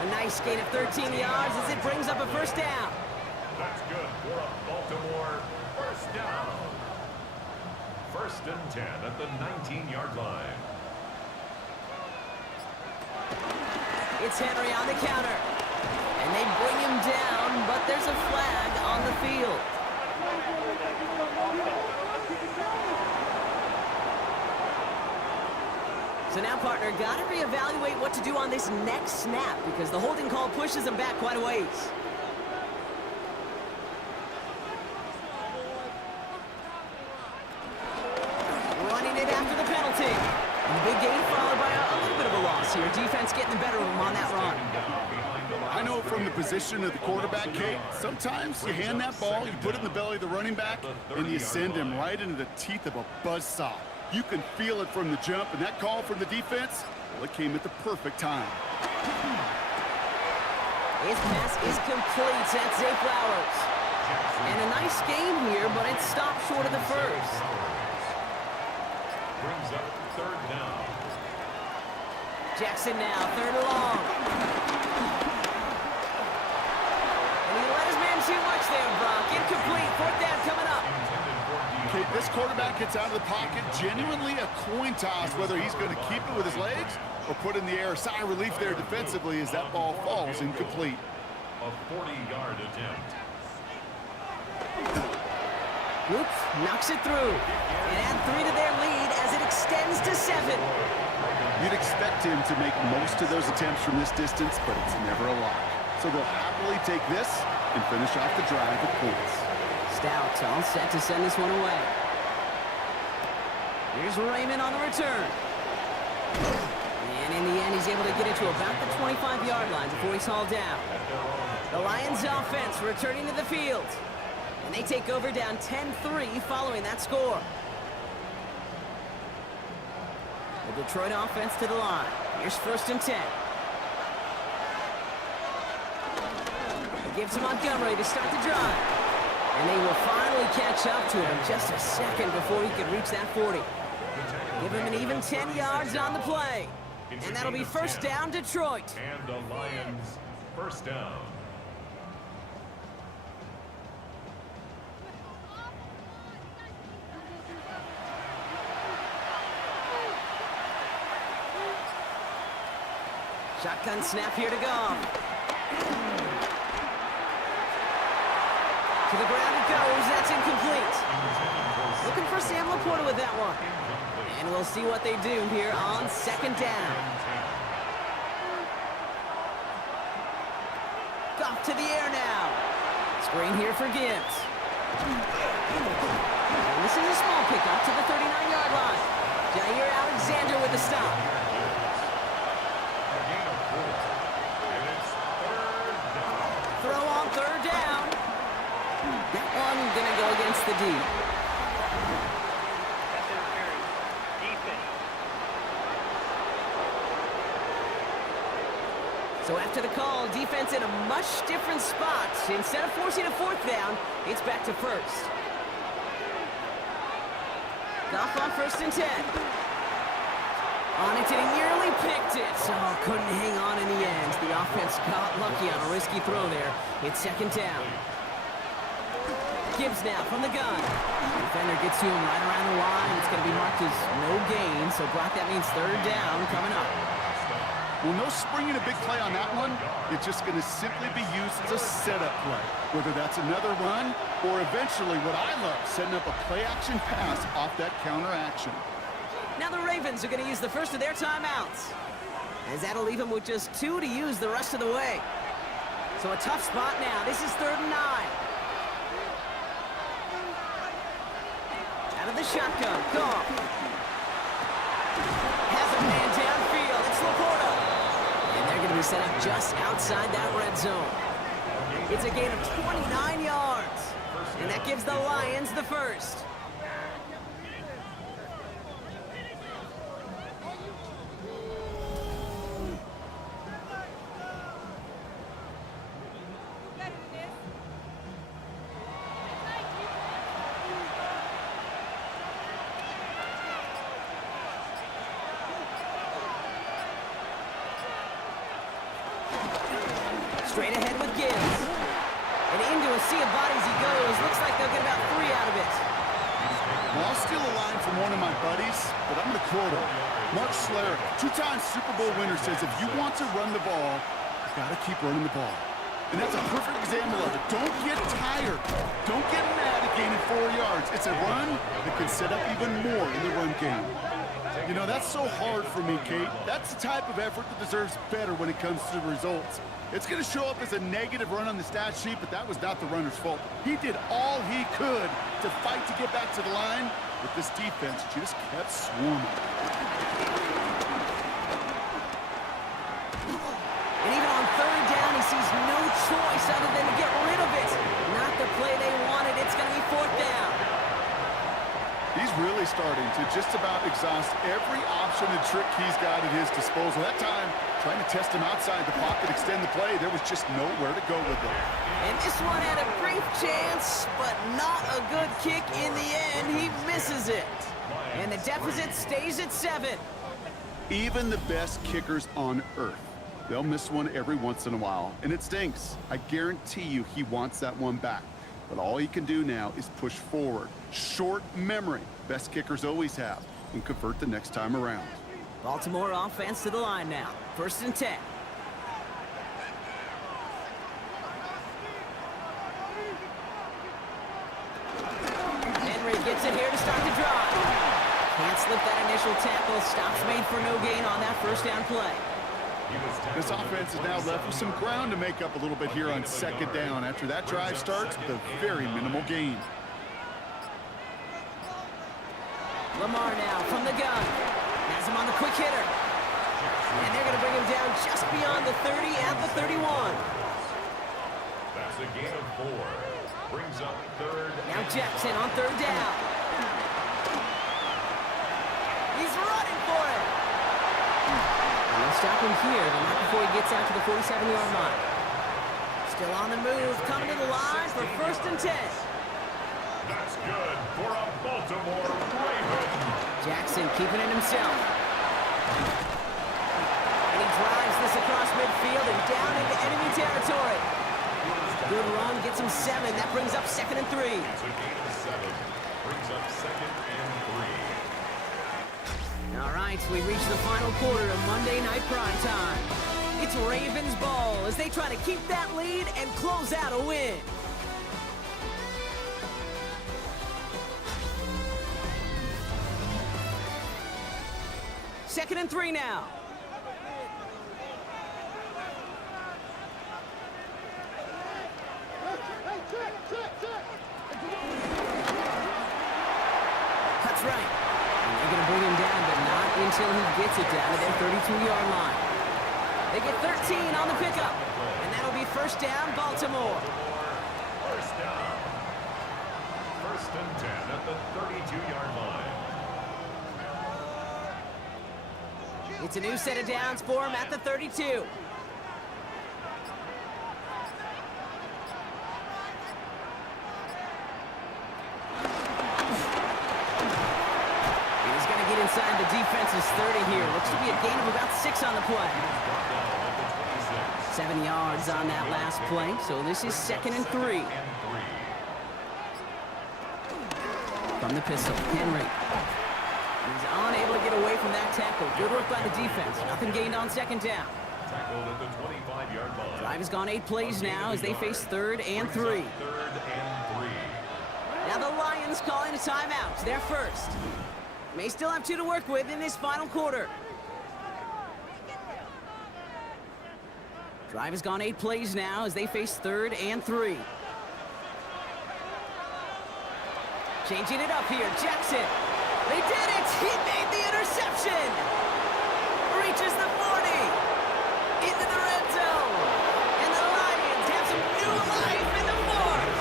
A nice gain of 13 yards as it brings up a first down. That's good for a Baltimore first down. 1st and 10 at the 19-yard line. It's Henry on the counter. And they bring him down, but there's a flag on the field. So now, partner, got to reevaluate what to do on this next snap because the holding call pushes him back quite a ways. Running it after the penalty. And the big gain followed by a little bit of a loss here. Defense getting the better of him on that run. I know from the position of the quarterback, Kate, sometimes you hand that ball, you put it in the belly of the running back, and you send him right into the teeth of a buzzsaw. You can feel it from the jump, and that call from the defense, well, it came at the perfect time. His pass is complete. That's Zay Flowers. And a nice game here, but it stopped short of the first. Brings up 3rd down. Jackson now, 3rd and long. And he let his man too much there, Brock. Incomplete. 4th down coming up. Okay, this quarterback gets out of the pocket, genuinely a coin toss, whether he's going to keep it with his legs or put in the air. Sigh of relief there defensively as that ball falls incomplete. A 40-yard attempt. Oops, knocks it through. And add 3 to their lead as it extends to 7. You'd expect him to make most of those attempts from this distance, but it's never a lock. So they'll happily take this and finish off the drive with points. Stout all set to send this one away. Here's Raymond on the return. And in the end, he's able to get it to about the 25-yard line before he's hauled down. The Lions offense returning to the field. And they take over down 10-3 following that score. The Detroit offense to the line. Here's 1st and 10. He gives to Montgomery to start the drive. And they will finally catch up to him just a second before he can reach that 40. Give him an even 10 yards on the play. And that'll be 1st down, Detroit. And the Lions first down. Shotgun snap here to go. To the ground it goes. That's incomplete. Looking for Sam Laporta with that one. And we'll see what they do here on 2nd down. Goff to the air now. Screen here for Gibbs. And this is a small pickup to the 39-yard line. Jair Alexander with the stop. Throw on 3rd down. That one gonna go against the D. So after the call, defense in a much different spot. Instead of forcing a 4th down, it's back to 1st. Goff on 1st and 10. On it, and he nearly picked it. Oh, couldn't hang on in the end. The offense got lucky on a risky throw there. It's 2nd down. Gibbs now from the gun. Defender gets to him right around the line. It's going to be marked as no gain. So, Brock, that means 3rd down coming up. Well, no springing a big play on that one. It's just going to simply be used as a setup play. Whether that's another run or eventually what I love, setting up a play-action pass off that counter action. Now the Ravens are going to use the first of their timeouts. As that'll leave them with just 2 to use the rest of the way. So a tough spot now. This is 3rd and 9. Out of the shotgun. Goff. Has a man downfield. It's Laporta. And they're going to be set up just outside that red zone. It's a gain of 29 yards. And that gives the Lions the first. Straight ahead with Gibbs. And into a sea of bodies he goes. Looks like they'll get about 3 out of it. Well, I'll steal a line from one of my buddies, but I'm going to quote him. Mark Schlereth, 2-time Super Bowl winner, says if you want to run the ball, you got to keep running the ball. And that's a perfect example of it. Don't get tired. Don't get mad at gaining 4 yards. It's a run that can set up even more in the run game. You know, that's so hard for me, Kate. That's the type of effort that deserves better when it comes to the results. It's going to show up as a negative run on the stat sheet, but that was not the runner's fault. He did all he could to fight to get back to the line, but this defense just kept swarming. And even on 3rd down, he sees no choice other than to get rid of it. Not the play they wanted. It's going to be 4th down. He's really starting to just about exhaust every option and trick he's got at his disposal. That time, trying to test him outside the pocket, extend the play, there was just nowhere to go with it. And this one had a brief chance, but not a good kick in the end. He misses it. And the deficit stays at 7. Even the best kickers on earth, they'll miss one every once in a while, and it stinks. I guarantee you he wants that one back. But all he can do now is push forward. Short memory, best kickers always have, and convert the next time around. Baltimore offense to the line now. 1st and 10. Henry gets it here to start the drive. Can't slip that initial tackle. Stops made for no gain on that 1st down play. This offense is now left with some ground to make up a little bit here on 2nd down. After that drive starts, with a very minimal gain. Lamar now from the gun. Has him on the quick hitter. And they're going to bring him down just beyond the 30 at the 31. That's a gain of 4. Brings up 3rd. Now Jackson on 3rd down. He's running for it. And they'll stop him here, but not before he gets out to the 47-yard line. Still on the move, coming to the line for 1st and 10. That's good for a Baltimore Raven. Jackson keeping it himself. And he drives this across midfield and down into enemy territory. Good run, gets him 7. That brings up 2nd and 3. It's a gain of 7. Brings up 2nd and 3. All right, we reach the final quarter of Monday Night Prime Time. It's Ravens ball as they try to keep that lead and close out a win. Second and 3 now. That's right. And they're going to bring him down, but not until he gets it down to their 32-yard line. They get 13 on the pickup, and that'll be 1st down, Baltimore. 1st down. 1st and 10 at the 32-yard line. It's a new set of downs for him at the 32. He's going to get inside the defense's 30 here. Looks to be a gain of about 6 on the play. 7 yards on that last play, so this is 2nd and 3. From the pistol, Henry. He's unable to get away from that tackle. Good work by the defense. Nothing gained on 2nd down. Tackled at the 25-yard line. Drive has gone 8 plays now as they face 3rd and 3. 3rd and 3. Now the Lions calling a timeout. They're first. May still have 2 to work with in this final quarter. Drive has gone 8 plays now as they face 3rd and 3. Changing it up here, Jackson. They did it! He made the interception! Reaches the 40! Into the red zone! And the Lions have some new life in the 4th!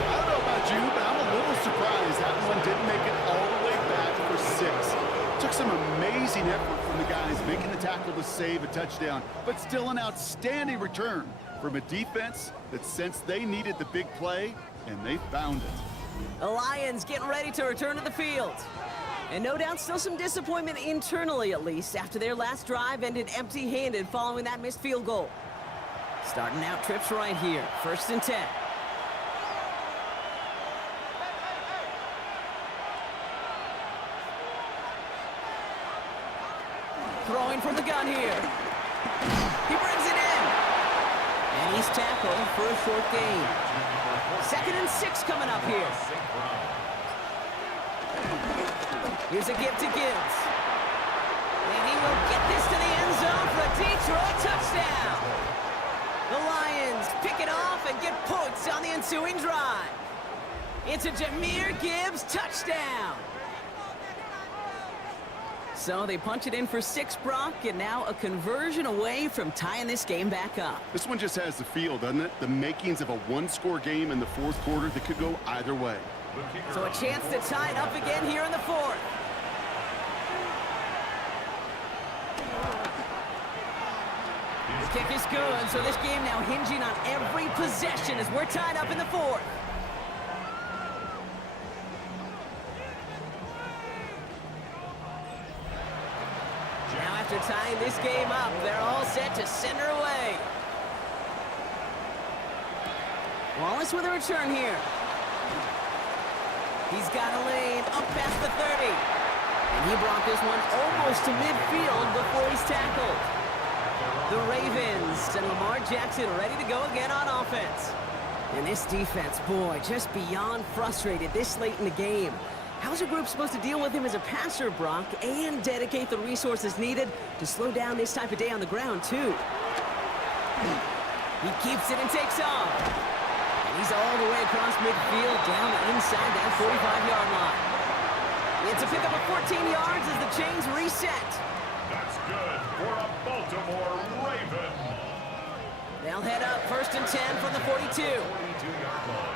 I don't know about you, but I'm a little surprised that one didn't make it all the way back for 6. Took some amazing effort from the guys making the tackle to save a touchdown, but still an outstanding return from a defense that sensed they needed the big play, and they found it. The Lions getting ready to return to the field. And no doubt still some disappointment internally, at least, after their last drive ended empty-handed following that missed field goal. Starting out trips right here, 1st and 10. Throwing from the gun here. He brings it in. And he's tackled for a short gain. 2nd and 6 coming up here. Here's a give to Gibbs. And he will get this to the end zone for a Detroit touchdown. The Lions pick it off and get points on the ensuing drive. It's a Jahmyr Gibbs touchdown. So they punch it in for 6, Brock, and now a conversion away from tying this game back up. This one just has the feel, doesn't it? The makings of a one-score game in the 4th quarter that could go either way. So a chance to tie it up again here in the 4th. The kick is good, so this game now hinging on every possession as we're tied up in the 4th. Now after tying this game up, they're all set to send her away. Wallace with a return here. He's got a lane up past the 30. And he brought this one almost to midfield before he's tackled. The Ravens and Lamar Jackson ready to go again on offense. And this defense, boy, just beyond frustrated this late in the game. How's a group supposed to deal with him as a passer, Brock, and dedicate the resources needed to slow down this type of day on the ground, too? He keeps it and takes off. And he's all the way across midfield down inside that 45-yard line. It's a pickup of 14 yards as the chains reset. That's good for a Baltimore Raven. They'll head up 1st and 10 from the 42. 42-yard line.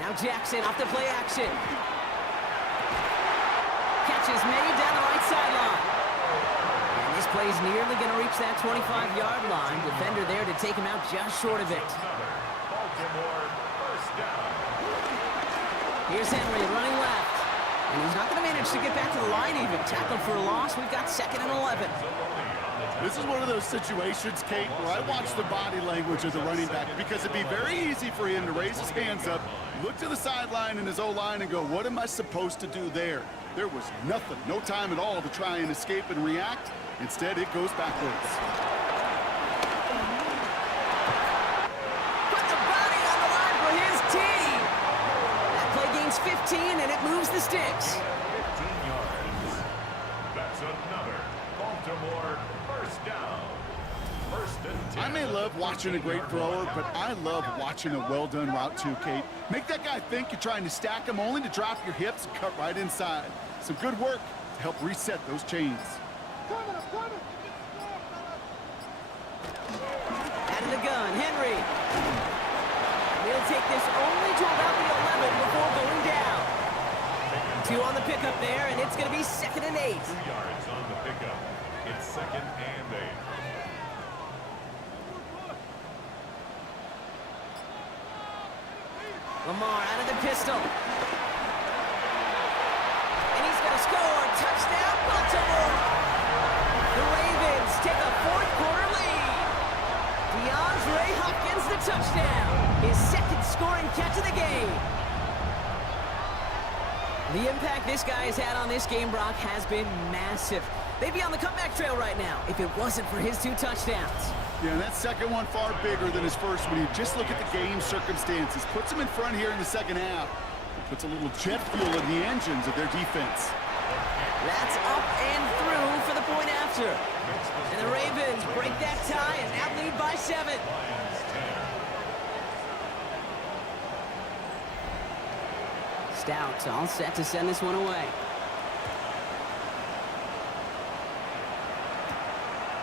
Now Jackson off the play action. Catch is made down the right sideline. And this play's nearly going to reach that 25-yard line. Defender there to take him out just short of it. Baltimore first down. Here's Henry running left. And he's not going to manage to get back to the line even. Tackled for a loss. We've got 2nd and 11. This is one of those situations, Kate, where I watch the body language of the running back because it'd be very easy for him to raise his hands up, look to the sideline in his O-line and go, what am I supposed to do there? There was nothing, no time at all to try and escape and react. Instead, it goes backwards. Put the body on the line for his team. That play gains 15, and it moves the sticks. 15 yards. That's another Baltimore first down. 1st and 10. I may love watching a great thrower, but I love watching a well-done route too, Kate. Make that guy think you're trying to stack him only to drop your hips and cut right inside. Some good work to help reset those chains. Out of the gun, Henry. He'll take this only to about the 11 before going down. 2 on the pickup there, and it's going to be 2nd and 8. 2 yards on the pickup. It's 2nd and 8. Lamar out of the pistol. And he's going to score. Touchdown, Baltimore. The Ravens take a 4th quarter lead. DeAndre Hopkins the touchdown. His 2nd scoring catch of the game. The impact this guy has had on this game, Brock, has been massive. They'd be on the comeback trail right now if it wasn't for his 2 touchdowns. Yeah, and that second one far bigger than his first when you just look at the game circumstances. Puts him in front here in the 2nd half. Puts a little jet fuel in the engines of their defense. That's up and through for the point after. And the Ravens break that tie and now lead by 7. Stout all set to send this one away.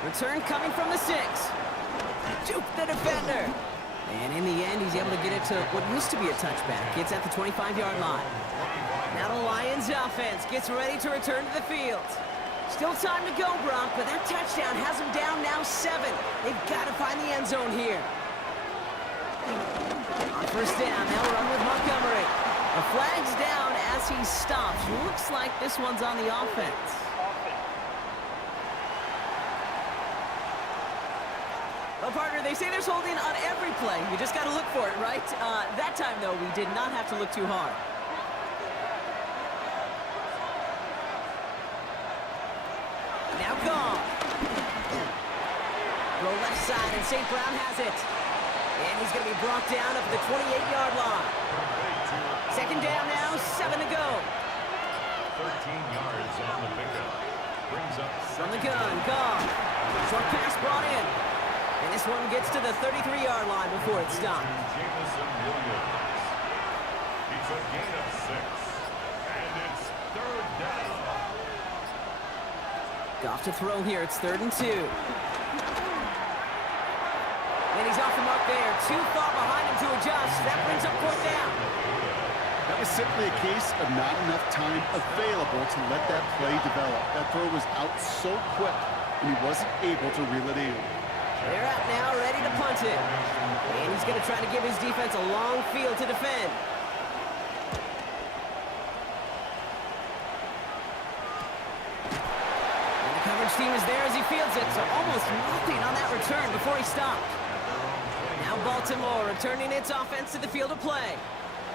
Return coming from the 6. Juke the defender. And in the end, he's able to get it to what used to be a touchback. It's at the 25-yard line. Now the Lions offense gets ready to return to the field. Still time to go, Brock, but that touchdown has them down now 7. They've got to find the end zone here. On first down, they'll run with Montgomery. The flag's down as he stops. Looks like this one's on the offense. Well, partner, they say there's holding on every play. You just got to look for it, right? That time, though, we did not have to look too hard. Now gone. Throw left side, and St. Brown has it. And he's going to be brought down up at the 28-yard line. Second down now, 7 to go. 13 yards on the pickup. Brings up from the gun, gone. Short pass brought in. And this one gets to the 33-yard line before it's stopped. Jamison Williams. It's a gain of 6. And it's third down. Goff to throw here. It's 3rd and 2. And he's off the mark there. Too far behind him to adjust. That brings up 4th down. That was simply a case of not enough time available to let that play develop. That throw was out so quick, and he wasn't able to reel it in. They're out now, ready to punt it. And he's going to try to give his defense a long field to defend. And the coverage team is there as he fields it, so almost nothing on that return before he stopped. Now Baltimore returning its offense to the field of play.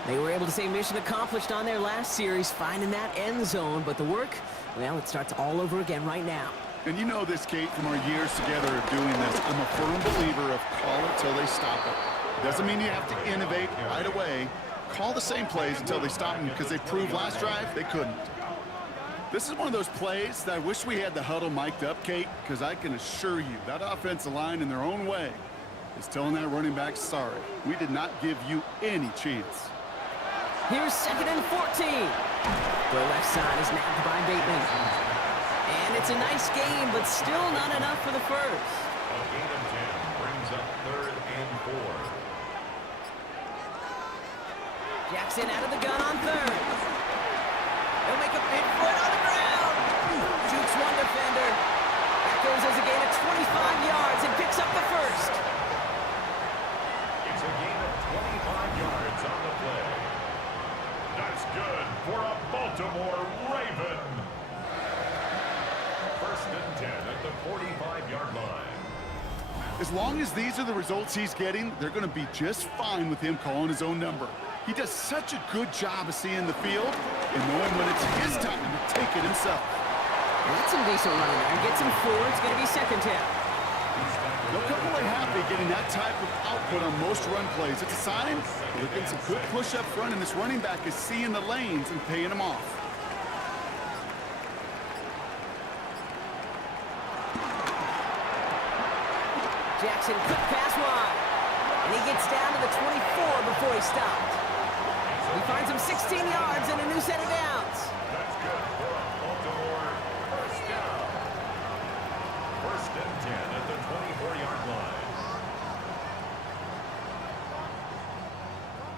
They were able to say mission accomplished on their last series, finding that end zone, but the work, well, it starts all over again right now. And you know this, Kate, from our years together of doing this. I'm a firm believer of call it till they stop it. Doesn't mean you have to innovate right away. Call the same plays until they stop them, because they proved last drive they couldn't. This is one of those plays that I wish we had the huddle mic'd up, Kate, because I can assure you that offensive line in their own way is telling that running back, sorry, we did not give you any chance. Here's 2nd and 14. The left side is nabbed by Bateman. And it's a nice game, but still not enough for the first. A gain of 10 brings up 3rd and 4. Jackson out of the gun on 3rd. They'll make a big foot on the ground. Jukes one defender. That goes as a gain of 25 yards and picks up the first. It's a gain of 25 yards on the play. That's good for a Baltimore Raven. 1st and 10 at the 45-yard line. As long as these are the results he's getting, they're going to be just fine with him calling his own number. He does such a good job of seeing the field and knowing when it's his time to take it himself. That's some decent running there. Gets him 4. It's going to be 2nd down. They'll come away happy getting that type of output on most run plays. It's a sign they're getting some good push up front, and this running back is seeing the lanes and paying them off. Jackson, quick pass wide. And he gets down to the 24 before he stopped. He finds him 16 yards and a new set of downs. That's good for a Baltimore first down. 1st and 10 at the 24-yard line.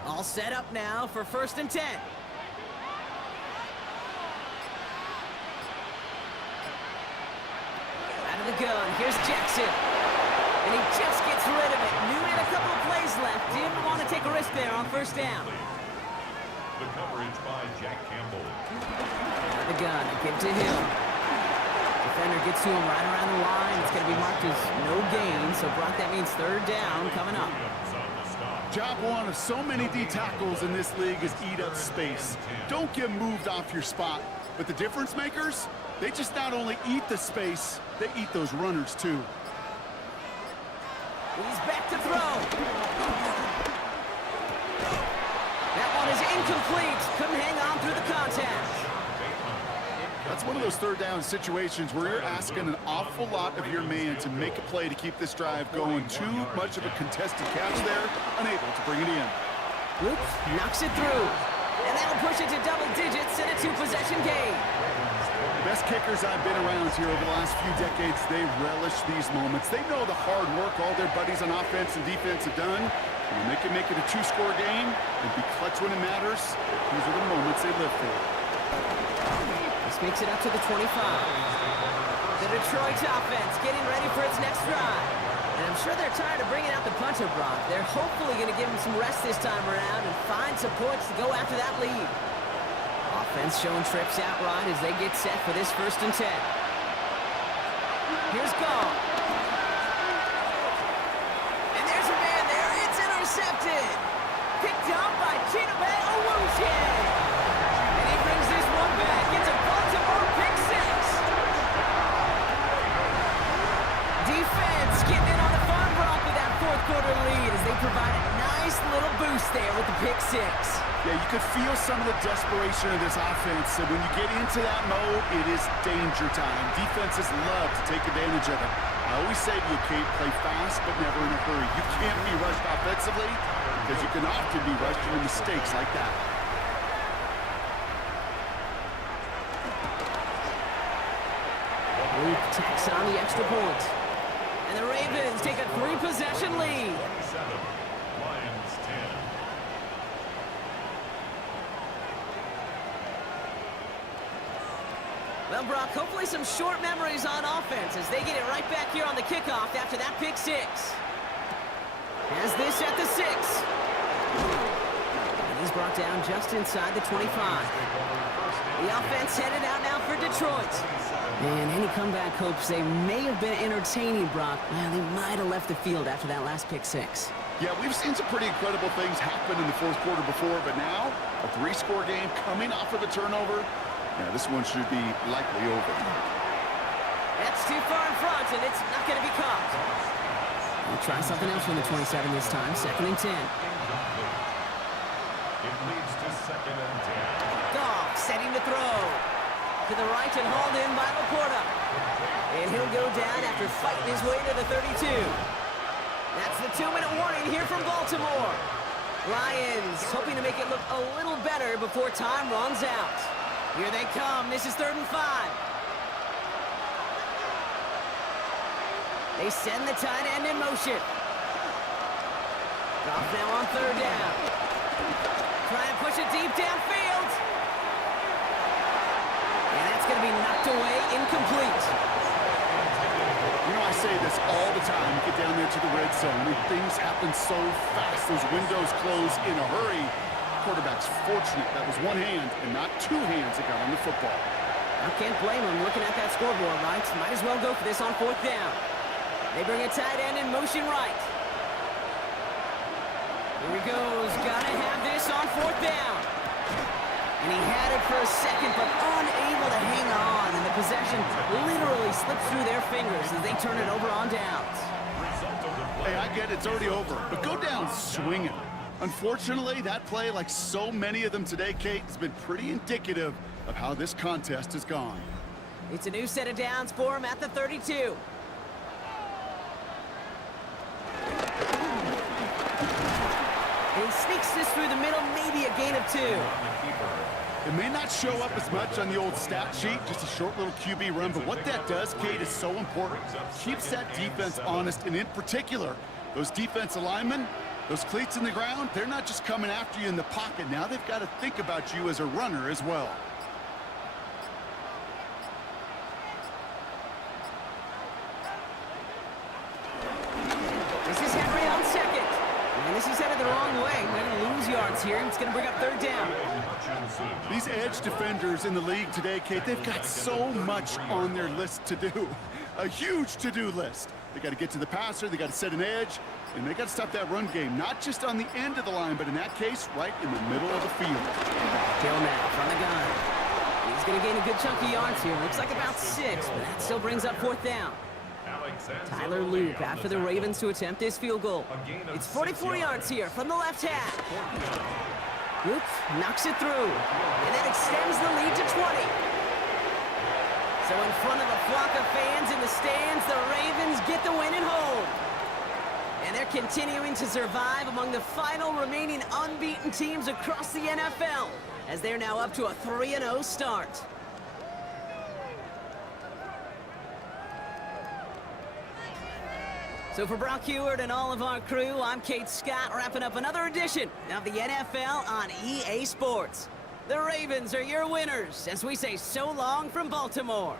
All set up now for 1st and 10. Out of the gun, here's Jackson. And he just gets rid of it. Knew he had a couple of plays left. Didn't want to take a risk there on 1st down. The coverage by Jack Campbell. Out of the gun, give to Hill. Defender gets to him right around the line. It's going to be marked as no gain. So, Brock, that means 3rd down coming up. Job one of so many D tackles in this league is eat up space. Don't get moved off your spot. But the difference makers, they just not only eat the space, they eat those runners too. He's back to throw. That one is incomplete. Couldn't hang on through the contact. That's one of those 3rd down situations where you're asking an awful lot of your man to make a play to keep this drive going. Too much of a contested catch there, unable to bring it in. Oops, knocks it through. And that'll push it to double digits in a 2-possession game. The best kickers I've been around here over the last few decades, they relish these moments. They know the hard work all their buddies on offense and defense have done. And when they can make it a 2-score game and be clutch when it matters, these are the moments they live for. This makes it up to the 25. The Detroit offense getting ready for its next drive. And I'm sure they're tired of bringing out the punter, Brock. They're hopefully going to give him some rest this time around and find some points to go after that lead. Offense showing trips out right as they get set for this 1st and 10. Here's Gall. And there's a man there. It's intercepted. Picked up by Chidobe Awuzie. And he brings this one back. It's a Baltimore pick 6. Defense getting in on the fun, Brock, with that 4th quarter lead as they provide a nice little boost there with the pick 6. Yeah, you could feel some of the desperation of this offense. So when you get into that mode, it is danger time. Defenses love to take advantage of it. I always say to you, Kate, play fast but never in a hurry. You can't be rushed offensively because you can often be rushed into mistakes like that. Luke tacks on the extra point. And the Ravens take a 3-possession lead. Lions 10. Well, Brock, hopefully some short memories on offense as they get it right back here on the kickoff after that pick 6. Has this at the 6. And he's brought down just inside the 25. The offense headed out now for Detroit. And any comeback hopes they may have been entertaining, Brock. Well, they might have left the field after that last pick 6. Yeah, we've seen some pretty incredible things happen in the 4th quarter before, but now a 3-score game coming off of a turnover. Yeah, this one should be likely over. That's too far in front, and it's not going to be caught. We'll try something else from the 27 this time. 2nd and 10. It leads to 2nd and 10. Goff setting to throw. To the right and hauled in by Laporta. And he'll go down after fighting his way to the 32. That's the 2-minute warning here from Baltimore. Lions hoping to make it look a little better before time runs out. Here they come. This is 3rd and 5. They send the tight end in motion. Goff now on 3rd down. Trying to push it deep downfield. And that's going to be knocked away, incomplete. You know, I say this all the time. You get down there to the red zone, and things happen so fast. Those windows close in a hurry. Quarterback's fortunate that was one hand and not 2 hands that got on the football. I can't blame him looking at that scoreboard, right? Might as well go for this on 4th down. They bring a tight end in motion right. Here he goes. Gotta have this on 4th down. And he had it for a second, but unable to hang on. And the possession literally slips through their fingers as they turn it over on downs. Hey, I get it's already over, but go down swinging. Unfortunately, that play, like so many of them today, Kate, has been pretty indicative of how this contest has gone. It's a new set of downs for him at the 32. And he sneaks this through the middle, maybe a gain of 2. It may not show up as much on the old stat sheet, just a short little QB run, but what that does, Kate, is so important. Keeps that defense honest, and in particular, those defensive linemen, those cleats in the ground, they're not just coming after you in the pocket. Now they've got to think about you as a runner as well. This is Henry on 2nd. And this is headed the wrong way. They're going to lose yards here. It's going to bring up 3rd down. These edge defenders in the league today, Kate, they've got so much on their list to do. A huge to-do list. They got to get to the passer, they got to set an edge, and they got to stop that run game, not just on the end of the line, but in that case, right in the middle of the field. Hill now from the gun. He's going to gain a good chunk of yards here. Looks like about 6, but that still brings up 4th down. Tyler Loop after the Ravens to attempt this field goal. It's 44 yards here from the left half. Loop knocks it through, and that extends the lead to 20. So in front of a flock of fans in the stands, the Ravens get the win at home. And they're continuing to survive among the final remaining unbeaten teams across the NFL, as they're now up to a 3-0 start. So for Brock Heward and all of our crew, I'm Kate Scott, wrapping up another edition of the NFL on EA Sports. The Ravens are your winners as we say so long from Baltimore.